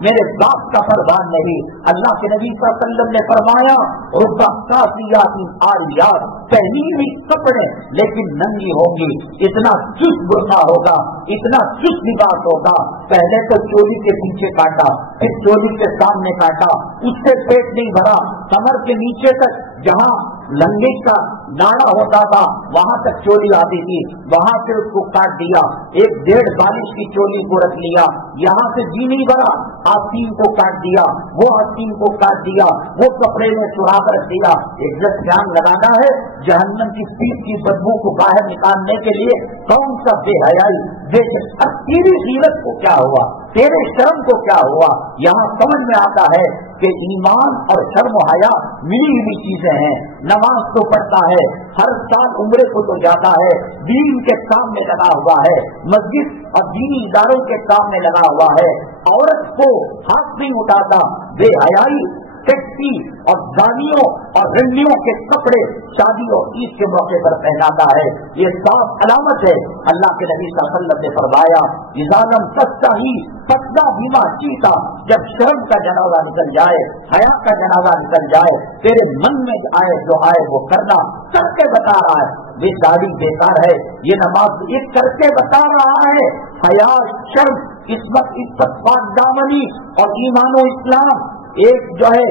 मेरे बाप का फरमान नहीं, अल्लाह के नबी सल्लल्लाहु अलैहि वसल्लम ने फरमाया रुब्बा कासियातिन आरियात, पहनी हुई कपड़े लेकिन नंगी होंगी। इतना चुस्त बुर्का होगा, इतना चुस्त लिबास होगा, पहले तो चोली के पीछे काटा, फिर चोली के सामने काटा, उससे पेट नहीं भरा, कमर के नीचे तक जहाँ लंगे का नाड़ा होता था, वहां तक चोली आती थी, वहां से उसको काट दिया, एक 1.5 बारिश की चोली को रख लिया, यहाँ से जी नहीं भरा, आस्तीन को काट दिया, वो आस्तीन को काट दिया, वो कपड़े में चुरा कर रख दिया। एग्जैक्ट ध्यान लगाना है, जहन्नम की पीठ की बदबू को बाहर निकालने के लिए कौन सा बेहयाई, अब तेरी सीरत को क्या हुआ, तेरे शर्म को क्या हुआ। यहाँ समझ में आता है कि ईमान और शर्म हया मिली हुई चीजें हैं। नमाज तो पढ़ता है, हर साल उम्रे को तो जाता है, दीन के काम में लगा हुआ है, मस्जिद और दीनी इदारों के काम में लगा हुआ है, औरत को हाथ नहीं उठाता, बेहयाई टैक्सी और गाड़ियों और रंडियों के कपड़े शादी और ईद के मौके पर पहनाता है। ये साफ अलामत है। अल्लाह के नबी सल्लल्लाहु अलैहि वसल्लम ने फरमाया, इज़ालम सच्चा ही सच्चा बीमा चीता, जब शर्म का जनाजा निकल जाए, हया का जनाजा निकल जाए, तेरे मन में आए जो आए वो करना, करके बता रहा है। ये दाढ़ी बेकार है, ये नमाज ये करके बता रहा है। हया, शर्म, इस्मत, पाक दामनी और ईमान और इस्लाम एक जो है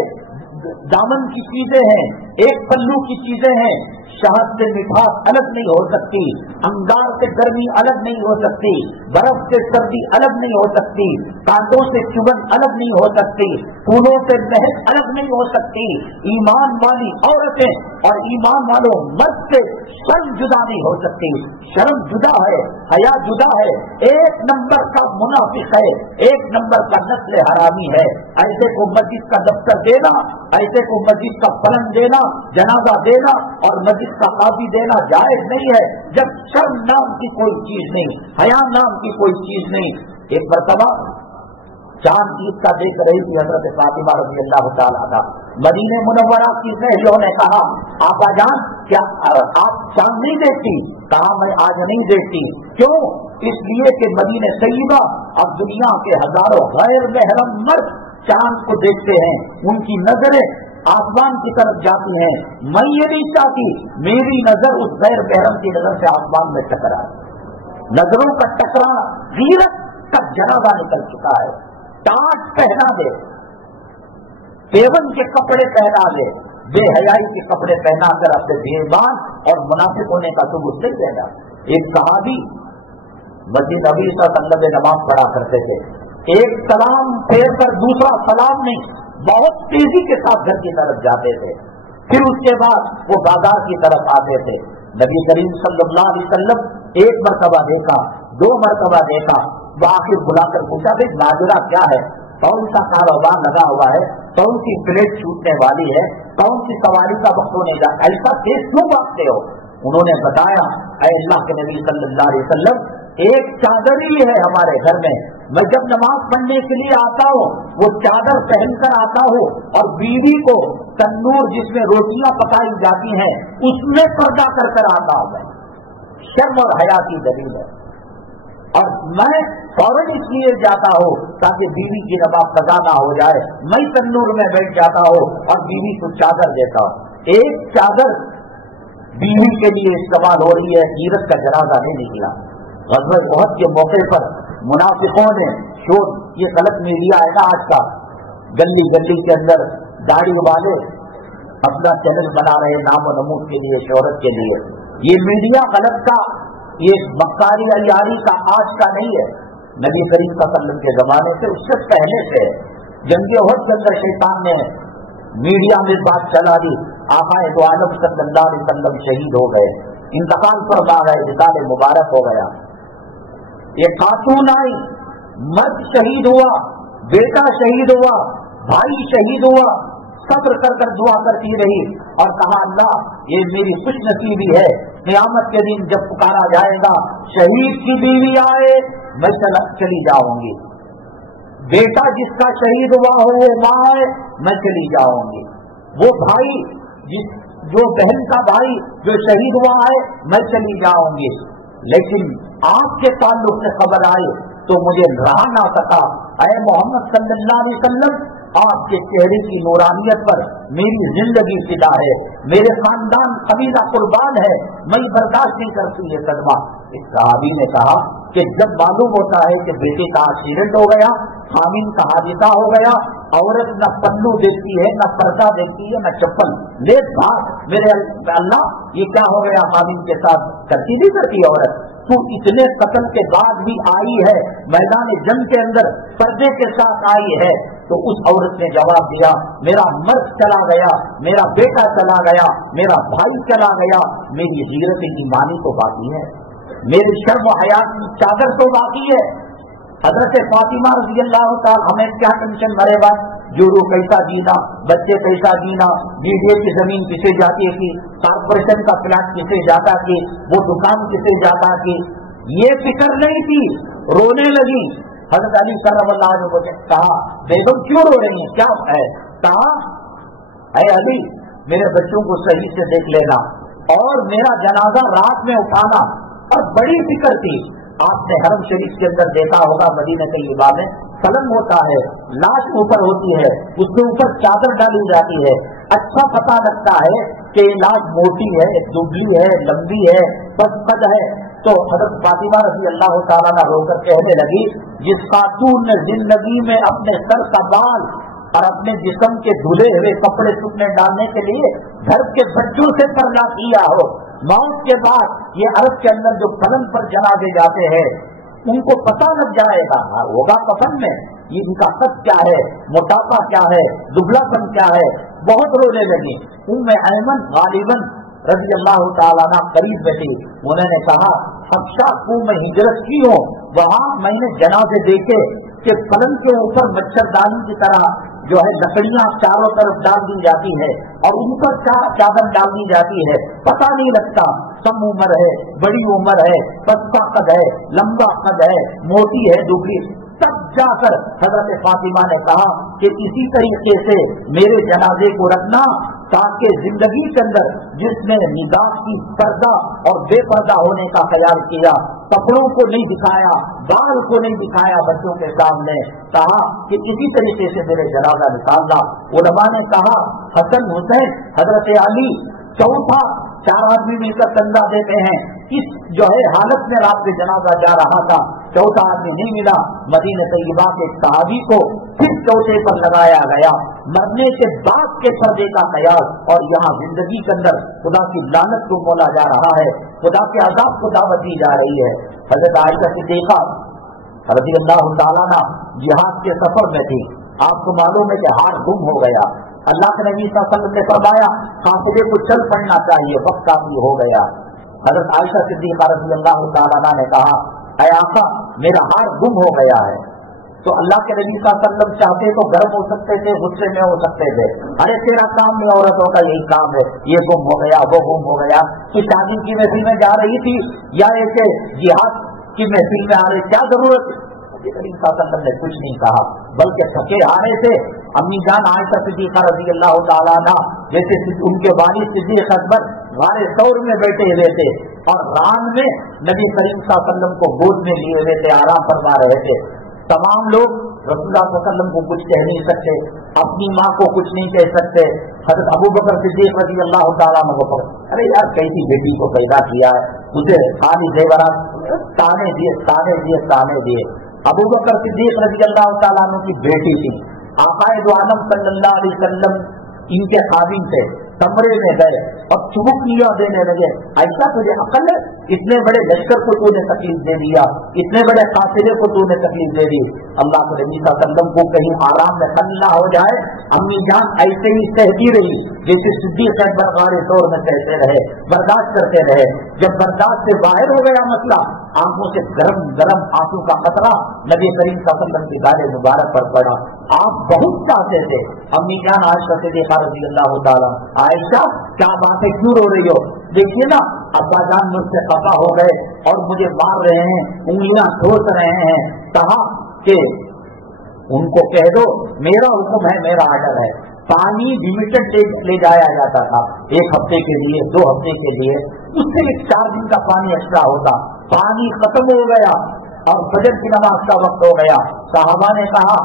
दामन की चीजें हैं, एक पल्लू की चीजें हैं। शहद से मिठास अलग नहीं हो सकती, अंगार से गर्मी अलग नहीं हो सकती, बर्फ से सर्दी अलग नहीं हो सकती, कांटों से चुभन अलग नहीं हो सकती, फूलों से महक अलग नहीं हो सकती। ईमान वाली औरतें और ईमान वालों मर्द से शर्म जुदा नहीं हो सकती। शर्म जुदा है, हया जुदा है। एक नंबर का मुनाफिक है, एक नंबर का नस्ल हरामी है। ऐसे को मस्जिद का दफ्तर देना, ऐसे को मस्जिद का पलंग देना, जनाजा देना और मस्जिद का काफी देना जायज नहीं है, जब शर्म नाम की कोई चीज नहीं, हया नाम की कोई चीज नहीं। एक मरतबा चांद ईद का देख रही थी हजरत फातिमा रज़ी अल्लाह तआला अन्हा। मदीने मुनव्वरा की सहेलियों ने कहा, आपा जान क्या आप चांद नहीं देखती? कहा मैं आज नहीं देखती। क्यों? इसलिए कि मदीने तय्यबा अब दुनिया के हजारों गैर महरम मर्द चांद को देखते हैं, उनकी नजरें आसमान की तरफ जाती हैं। मैं ये नहीं चाहती मेरी नजर उस गैर महरम की नजर से आसमान में टकराए। नजरों का टकराना, गीरत का जनाजा निकल चुका है। टाट पहना दे, पेवन के कपड़े पहना दे, बेहयाई के कपड़े पहना कर अपने बेईमान और मुनाफिक होने का सबूत नहीं देगा। एक सहाबी मस्जिद नबी सल्लल्लाहु अलैहि वसल्लम में नमाज पढ़ा करते थे, एक सलाम फेर कर दूसरा सलाम नहीं, बहुत तेजी के साथ घर की तरफ जाते थे। फिर उसके बाद वो बाजार की तरफ आते थे। नबी करीम सल्लल्लाहु अलैहि वसल्लम एक मरतबा देखा, 2 मरतबा देखा, वो आखिर बुलाकर पूछा, भाई माजरा क्या है? कौन सा कारोबार लगा हुआ है? कौन सी प्लेट छूटने वाली है? कौन सी सवारी का वक्त होने जा, ऐसा तेज क्यों भागते हो? उन्होंने बताया, ऐ अल्लाह के नबी सल्लल्लाहु अलैहि वसल्लम, एक चादर ही है हमारे घर में, मैं जब नमाज पढ़ने के लिए आता हूँ वो चादर पहनकर आता हूँ और बीवी को तंदूर जिसमें रोटियां पकाई जाती हैं उसमें पर्दा कर कर आता हूँ। मैं शर्म और हया की दलील है। और मैं फौरन इसलिए जाता हूँ ताकि बीवी की नमाज कज़ा ना हो जाए। मैं तंदूर में बैठ जाता हूँ और बीवी को चादर देता हूँ। एक चादर बीवी के लिए इस्तेमाल हो रही है, हीरत का जनाजा नहीं निकला। ग़ज़वा उहद के मौके पर मुनाफिकों ने शोर, ये गलत मीडिया है ना आज का, गली गली के अंदर दाढ़ी वाले अपना चैनल बना रहे नाम और नमूद के लिए, शोहरत के लिए। ये मीडिया गलत का, ये मक्कारी अयारी का आज का नहीं है, नबी करीम सल्लल्लाहु अलैहि वसल्लम के जमाने से, उससे पहले से। जंगे उहद के अंदर शैतान ने मीडिया में बात चला दी, आक़ाए दो आलम सल्लल्लाहु अलैहि वसल्लम शहीद हो गए, इंतकाल फरमा गए, विसाल मुबारक हो गया। ये खातून आई, मर्द शहीद हुआ, बेटा शहीद हुआ, भाई शहीद हुआ, सब्र कर कर दुआ करती रही और कहा, अल्लाह ये मेरी खुशनसीबी है, क़यामत के दिन जब पुकारा जाएगा शहीद की बीवी आए मैं चली जाऊंगी, बेटा जिसका शहीद हुआ हो वो माँ आए मैं चली जाऊंगी, वो भाई जो बहन का भाई जो शहीद हुआ है मैं चली जाऊंगी। लेकिन आपके ताल्लुक से खबर आई तो मुझे रहा ना सका। ऐ मोहम्मद सल्लल्लाहु अलैहि वसल्लम, आपके चेहरे की नूरानियत पर मेरी जिंदगी फिदा है, मेरे खानदान कबीला कुर्बान है, मैं बर्दाश्त नहीं करती ये सदमा। इस सहाबी ने कहा कि जब मालूम होता है कि बेटे का एक्सीडेंट हो गया, हामिन का हादिसा हो गया, औरत न पल्लू देखती है, न पर्दा देखती है, न चप्पल। ले भाग मेरे अल्लाह, ये क्या हो गया? हामिद के साथ करती नहीं करती औरत? तू इतने कत्ल के बाद भी आई है, मैदान जंग के अंदर पर्दे के साथ आई है। तो उस औरत ने जवाब दिया, मेरा मर्द चला गया, मेरा बेटा चला गया, मेरा भाई चला गया, मेरी ग़ीरत ईमानी तो बाकी है, मेरी शर्म हयात की चादर तो बाकी है। हजरत फातिमा रज़ी अल्लाह ताला, हमें क्या टेंशन मरे बात, जोरू कैसा जीना, बच्चे कैसा जीना, बीडीए की जमीन किसे जाती है कि, कारपोरेशन का फ्लैट किसे जाता कि, वो दुकान किसे जाता कि, ये फिक्र नहीं थी। रोने लगी। हजरत अली करमल्लाहु वजहहु ने कहा, बेगम क्यों रो रही है, क्या है? कहा, ऐ अली, मेरे बच्चों को सही से देख लेना और मेरा जनाजा रात में उठाना। और बड़ी फिक्र थी। आपने हरम शरीफ के अंदर देखा होगा, मदीना तैयबा में पलंग होता है, लाश ऊपर होती है, उसके ऊपर चादर डाली जाती है। अच्छा पता लगता है कि लाश मोटी है, दुबली है, लंबी है, पद है। तो हज़रत फातिमा रज़ी अल्लाह ताला अन्हा रोकर कहने लगी, जिस खातून ने जिंदगी में अपने सर का बाल और अपने जिस्म के धुले हुए कपड़े सूखने डालने के लिए घर के बच्चों से पर्दा किया हो, मौत के बाद ये अरब के अंदर जो पलंग पर जनाजे जाते हैं, उनको पता लग जाएगा होगा कफन में ये इनका कद क्या है, मोटापा क्या है, दुबलापन क्या है। बहुत रोने लगी। उम्मे ऐमन गालिबन रज़ी अल्लाह ताला अन्हा करीब बैठी। उन्होंने कहा, हफ्सा को मैं हिजरत की हूँ, वहाँ मैंने जनाजे देखे कि पलंग के ऊपर मच्छरदानी की तरह जो है लकड़ियां चारों तरफ डाल दी जाती है और ऊपर चादर डाल दी जाती है, पता नहीं लगता कम उम्र है, बड़ी उम्र है, पतला कद है, लंबा कद है, मोटी है, दुबली। तब जाकर हजरत फातिमा ने कहा कि इसी तरीके से मेरे जनाजे को रखना, ताकि जिंदगी के अंदर जिसने निगाह की पर्दा और बेपर्दा होने का ख्याल किया, कपड़ों को नहीं दिखाया, बाल को नहीं दिखाया बच्चों के सामने, कहा कि इसी तरीके से मेरे जनाजा निकालना। उलमा ने कहा, हसन हुसैन हजरत अली चौथा, 4 आदमी मिलकर कंधा देते हैं। इस जो है हालत में रात में जनाजा जा रहा था, चौथा आदमी नहीं मिला। मदीना तैयबा के सहाबी को फिर चौथे पर लगाया गया। मरने के बाद के पर्दे का ख्याल और यहाँ जिंदगी के अंदर खुदा की लानत को बोला जा रहा है, खुदा के अज़ाब को दावत दी जा रही है। हज़रत आयशा सिद्दीक़ा रज़ी अल्लाह ताला अन्हा जिहाद के सफर में थी। आपको मालूम है कि हाथ गुम हो गया। अल्लाह के नबी सल्लल्लाहु अलैहि वसल्लम ने फरमाया, काफिले को चल पड़ना चाहिए, वक्त काफी हो गया। हज़रत आयशा सिद्दीक़ा रज़ी अल्लाह ताला अन्हा ने कहा, ऐ आका, मेरा हाथ गुम हो गया है। तो अल्लाह के नबी सल्लल्लाहु अलैहि वसल्लम चाहते तो गर्म हो सकते थे, गुस्से में हो सकते थे, अरे तेरा काम में औरतों का यही काम है, ये गुम हो गया, वो गुम हो गया। कि शादी की महफिल में जा रही थी या ऐसे जिहाद की महफिल में आ रही, क्या जरूरत? नबी करीम सल्लल्लाहु अलैहि वसल्लम ने कुछ नहीं कहा, बल्कि थके हारे से अम्मी जान आयशा सिद्दीक़ा रज़ी अल्लाह ताला अन्हा, जैसे उनके वालिद सिद्दीक़ अकबर गारे सौर में बैठे हुए थे और रान में नबी करीम सल्लल्लाहु अलैहि वसल्लम को गोद में लिए हुए थे, आराम फरमा रहे थे। तमाम लोग रसूलुल्लाह सल्लल्लाहु अलैहि वसल्लम को कुछ कह नहीं सकते, अपनी माँ को कुछ नहीं कह सकते। हज़रत अबू बकर सिद्दीक़ रज़ी अल्लाह ताला अन्हु को, अरे यार कैसी बेटी को पैदा किया है, उसे खाली जेवरात ताने दिए। अबू बकर सिद्दीक़ रज़ी अल्लाह ताला अन्हु की बेटी थी, आक़ाए दो आलम सल्लल्लाहु अलैहि वसल्लम इनके खादिम थे। कमरे में गए और चुबुकियां देने लगे, ऐसा तुझे अकल है, इतने बड़े लश्कर को तूने तकलीफ दे दिया, इतने बड़े काफिले को तूने तकलीफ दे दी। अल्लाह के नबी सल्लल्लाहु अलैहि वसल्लम को कहीं आराम में खल्ला हो जाए, अम्मी जान ऐसे ही सहती रही जैसे सिद्दीक़ अकबर गारे तौर में सहते रहे, बर्दाश्त करते रहे। जब बर्दाश्त से बाहर हो गया मसला, आंखों से गरम गरम आंसू का कतरा नबी करीम सल्लल्लाहु अलैहि वसल्लम की गाले मुबारक पर पड़ा। आप बहुत चाहते थे। अम्मी जान आयशा सिद्दीक़ा रज़ी अल्लाह ताला, आयशा क्या बात है, क्यों रो रही हो? देखिए ना, अब्बा जान मुझसे खफा हो गए और मुझे मार रहे हैं, उंगलियां ठोस रहे हैं। कहा कि उनको कह दो मेरा हुक्म है, मेरा आर्डर है। पानी लिमिटेड ले जाया जाता था, 1 हफ्ते के लिए, 2 हफ्ते के लिए, उससे 4 दिन का पानी एक्स्ट्रा होता। पानी खत्म हो गया और फजर की नमाज का वक्त हो गया। साहबा ने कहा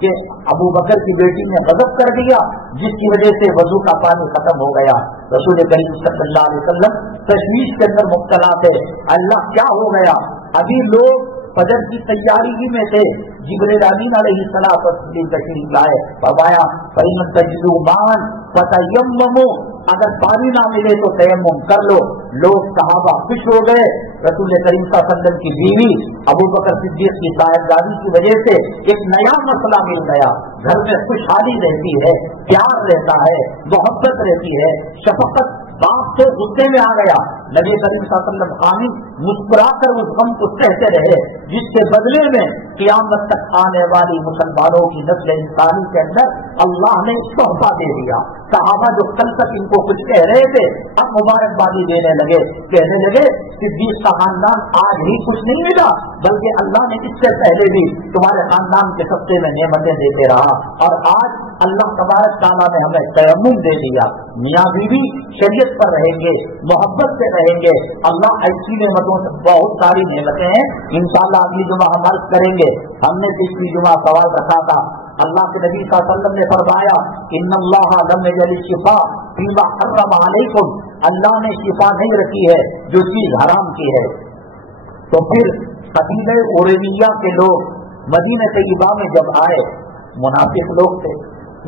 कि अबू बकर की बेटी ने गजब कर दिया, जिसकी वजह से वजू का पानी खत्म हो गया। रसूल करीम सल्लल्लाहु अलैहि वसल्लम तशवीश के अंदर मुब्तला थे, अल्लाह क्या हो गया? अभी लोग फजर की तैयारी ही में थे, जिब्रील अमीन अलैहिस्सलाम तशरीफ लाए, फरमाया फइन तजिदू मान फतयम्ममू, अगर पानी ना मिले तो तयम्मुम कर लो। लोग सहाबा खुश हो गए। रसूल करीम सल्लल्लाहु अलैहि वसल्लम की बीवी अबू बकर सिद्दीक की साहिबजादी की वजह से एक नया मसला मिल गया। घर में खुशहाली रहती है, प्यार रहता है, मोहब्बत रहती है, शफकत। बाप तो गुस्से में आ गया, नबी करीम सल्लल्लाहु अलैहि वसल्लम आमीन मुस्कुराकर उस गम को सहते रहे, जिसके बदले में क़यामत तक आने वाली मुसलमानों की नस्ल इंसानी के अंदर अल्लाह ने तोहफा दे दिया। सहाबा जो कल तक इनको कुछ कह रहे थे, अब मुबारकबादी देने लगे, कहने लगे सिद्दीक का खानदान आज ही कुछ नहीं मिला, बल्कि अल्लाह ने इससे पहले भी तुम्हारे खानदान के सब्ते में नेमतें देते रहा, और आज अल्लाह तबारक तआला ने हमें तयम्मुम दे दिया। मियाँ बीवी शरीयत पर रहेंगे, मोहब्बत से रहेंगे, अल्लाह ऐसी नेमतों से बहुत सारी नेमतें हैं। इंशाअल्लाह अगली जुमा हम अर्ज करेंगे। हमने पिछली जुमा सवाल रखा था, अल्लाह के नबी सल्लल्लाहु अलैहि वसल्लम ने फरमाया इन्नल्लाह लम यजल शिफा फीमा हर्रम अलैकुम, अल्लाह ने शिफा नहीं रखी है जो चीज हराम की है। तो फिर कबीले उरैनिया के लोग मदीना तैयबा में जब आए, मुनाफिक लोग थे,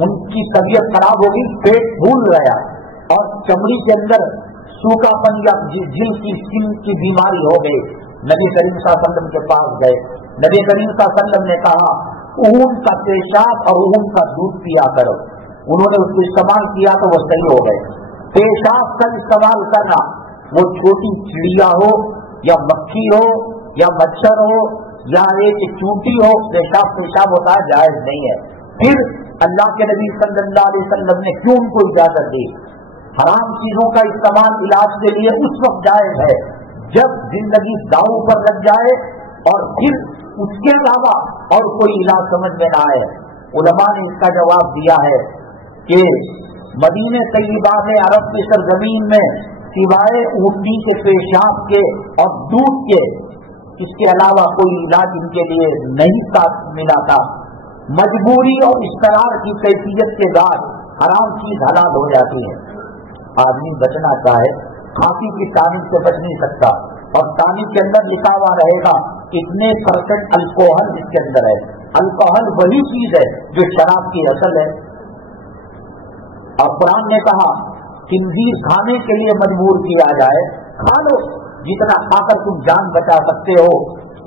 उनकी तबीयत खराब हो गई, पेट फूल गया और चमड़ी के अंदर सूखापन या जिल की स्किन की बीमारी हो गई। नबी करीम सल्लल्लाहु अलैहि वसल्लम के पास गए। नबी करीम सल्लल्लाहु अलैहि वसल्लम ने कहा ऊन का पेशाब और ऊन का दूध पिया करो। उन्होंने उसको इस्तेमाल किया तो वो सही हो गए। पेशाब का इस्तेमाल करना, वो छोटी चिड़िया हो या मक्खी हो या मच्छर हो या एक चूंटी हो, पेशाब होता है, जायज नहीं है। फिर अल्लाह के नबी सल्लल्लाहु अलैहि वसल्लम ने क्यों उनको इजाजत दी? हराम चीजों का इस्तेमाल इलाज के लिए उस वक्त जायज है जब जिंदगी दांव पर लग जाए और फिर उसके अलावा और कोई इलाज समझ में ना आए। उलमा ने इसका जवाब दिया है कि मदीने तैयबा में, अरब की सरजमीन में, सिवाय ऊँटनी के पेशाब के और दूध के, इसके अलावा कोई इलाज इनके लिए नहीं मिला था। मजबूरी और इस्तरार की कैफियत के बाद हराम चीज हलाल हो जाती है। आदमी बचना चाहे, खांसी की तारीफ से बच नहीं सकता, और तारीफ के अंदर लिखा हुआ रहेगा कितने % अल्कोहल इसके अंदर है। अल्कोहल वही चीज है जो शराब की असल है। और कुरान ने कहा खिंजीर खाने के लिए मजबूर किया जाए, खा लो, जितना खाकर तुम जान बचा सकते हो।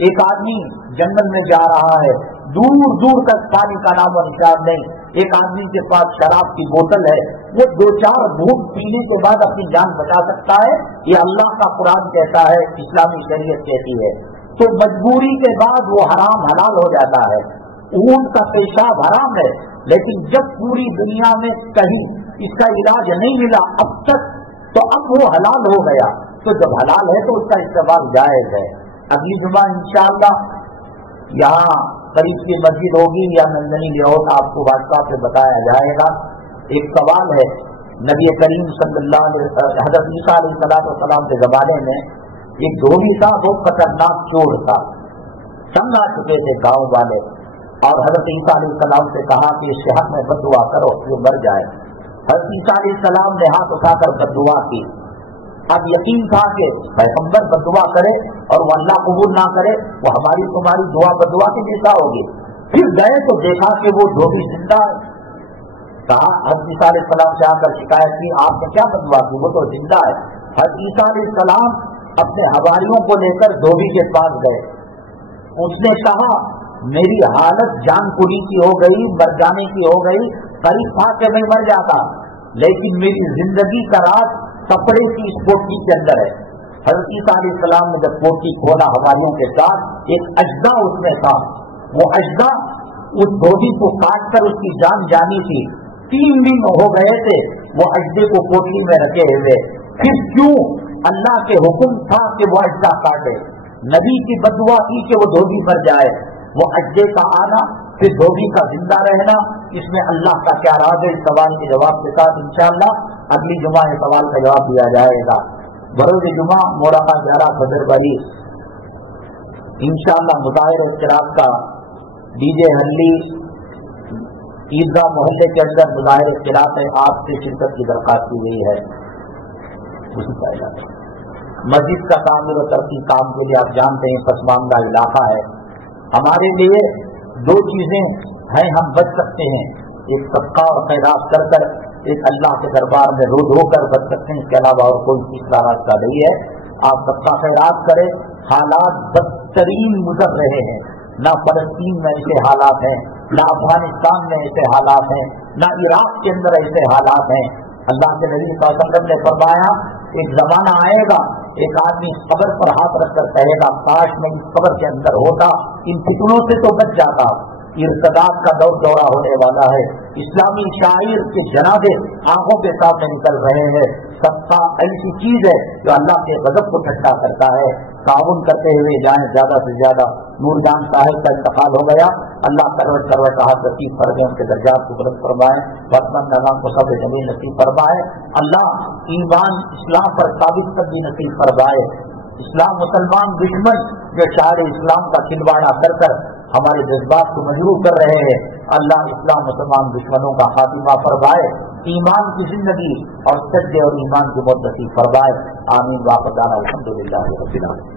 एक आदमी जंगल में जा रहा है, दूर दूर तक पानी का नाम और निशान नहीं, एक आदमी के पास शराब की बोतल है, वो 2-4 घूंट पीने के बाद अपनी जान बचा सकता है। ये अल्लाह का कुरान कहता है, इस्लामी शरीयत कहती है। तो मजबूरी के बाद वो हराम हलाल हो जाता है। ऊंट का पेशाब हराम है, लेकिन जब पूरी दुनिया में कहीं इसका इलाज नहीं मिला अब तक, तो अब वो हलाल हो गया। तो जब हलाल है तो उसका इस्तेमाल जायज है। अगली जुमा इंशाअल्लाह यहाँ करीब की मस्जिद होगी या नंदनी लेआउट, आपको व्हाट्सएप पे बताया जाएगा। एक सवाल है, नबी करीम सल्लल्लाहु अलैहि वसल्लम हज़रत ईसा अलैहिस्सलाम के जमाने में एक धोबी था, वो खतरनाक चोर था, तंग आ चुके थे गाँव वाले, और हज़रत ईसा अलैहिस्सलाम से कहा कि इस शहर में बददुआ करो, ये मर जाए। हज़रत ईसा अलैहिस्सलाम ने हाथ उठाकर बददुआ की। अब यकीन था कि पैगंबर बददुआ करे और वो अल्लाह कबूल ना करे, वो हमारी तुम्हारी दुआ बददुआ की जैसा होगी। फिर गए तो देखा कि वो धोबी जिंदा है। कहा हज़रत ईसा अलैहिस्सलाम से आकर शिकायत की, आपने क्या बददुआ की? वो तो जिंदा है। हज़रत ईसा अलैहिस्सलाम अपने हवारियों को लेकर धोबी के पास गए। उसने कहा मेरी हालत जानकुनी की हो गई, मर जाने की हो गई, करीब था कि मैं मर जाता, लेकिन मेरी जिंदगी का राज कपड़े की इस पोटली के अंदर है। हज़रत ईसा अलैहिस्सलाम ने जब पोटली खोला हवारियों के साथ, एक अजदा उसमें था। वो अजदा उस धोबी को काट कर उसकी जान जानी थी। 3 दिन हो गए थे वो अजदे को पोटली में रखे हुए। फिर क्यों अल्लाह के हुक्म था कि वो अजदा काटे? नबी की बददुआ की कि वो धोबी मर जाए। वो अजदे का आना, फिर धोबी का जिंदा रहना, इसमें अल्लाह का क्या राज है? इस सवाल के जवाब के साथ इंशाअल्लाह अगली जुमा इस सवाल का जवाब दिया जाएगा। बरोज़ जुमा मोराका 11 फजरवरी इंशाअल्लाह मुज़ाहिर इख्तिलाफ का डीजे हल्ली ईदगाह मोहल्ले के अंदर मुज़ाहिर इख्तिलाफ है, आपसे शिरकत की दरख्वास्त की गई है। मस्जिद का तामीर और तरक्की काम के लिए आप जानते हैं पसमानदा इलाका है। हमारे लिए दो चीजें हैं, हम बच सकते हैं, एक सबका और खैरात कर कर, एक अल्लाह के दरबार में रो धो कर बच सकते हैं, इसके अलावा और कोई तीसरा रास्ता नहीं है। आप सबका खैरात करें। हालात बदतरीन गुजर रहे हैं, ना फलस्तीन में ऐसे हालात हैं, ना अफगानिस्तान में ऐसे हालात हैं, ना इराक के अंदर ऐसे हालात हैं। अल्लाह के नबी सल्लल्लाहु अलैहि वसल्लम ने फरमाया एक जमाना आएगा, एक आदमी इस कब्र पर हाथ रखकर कहेगा काश मैं इस कब्र के अंदर होता, इन फितनों से तो बच जाता। इर्तदाद का दौरा होने वाला है। इस्लामी शायर के जनाजे आंखों के सामने निकल रहे हैं। सत्ता ऐसी चीज है जो अल्लाह के गजब को ठट्टा करता है। ताउन करते हुए जाए ज्यादा से ज्यादा। नूरजान साहिब का इंतकाल हो गया, अल्लाह करवट करवट हाथ नसीब फरमाए, उनके दर्जात को बुलंद फरमाए, वर्तमान नज़ाम को सब जमीन नसीब फरमाए। अल्लाह ईमान इस्लाम पर साबित कदमी नसीब फरमाए। इस्लाम मुसलमान दुश्मन जो शायर इस्लाम का खिलवाड़ा कर कर हमारे जज्बात को मजबूर कर रहे हैं, अल्लाह इस्लाम मुसलमान दुश्मनों का खातिमा फरमाए, ईमान की जिंदगी और सच्चे और ईमान की मौत नसीब फरमाए। आमीन। वाक़िदाना अल्हम्दुलिल्लाह रब्बिल आलमीन।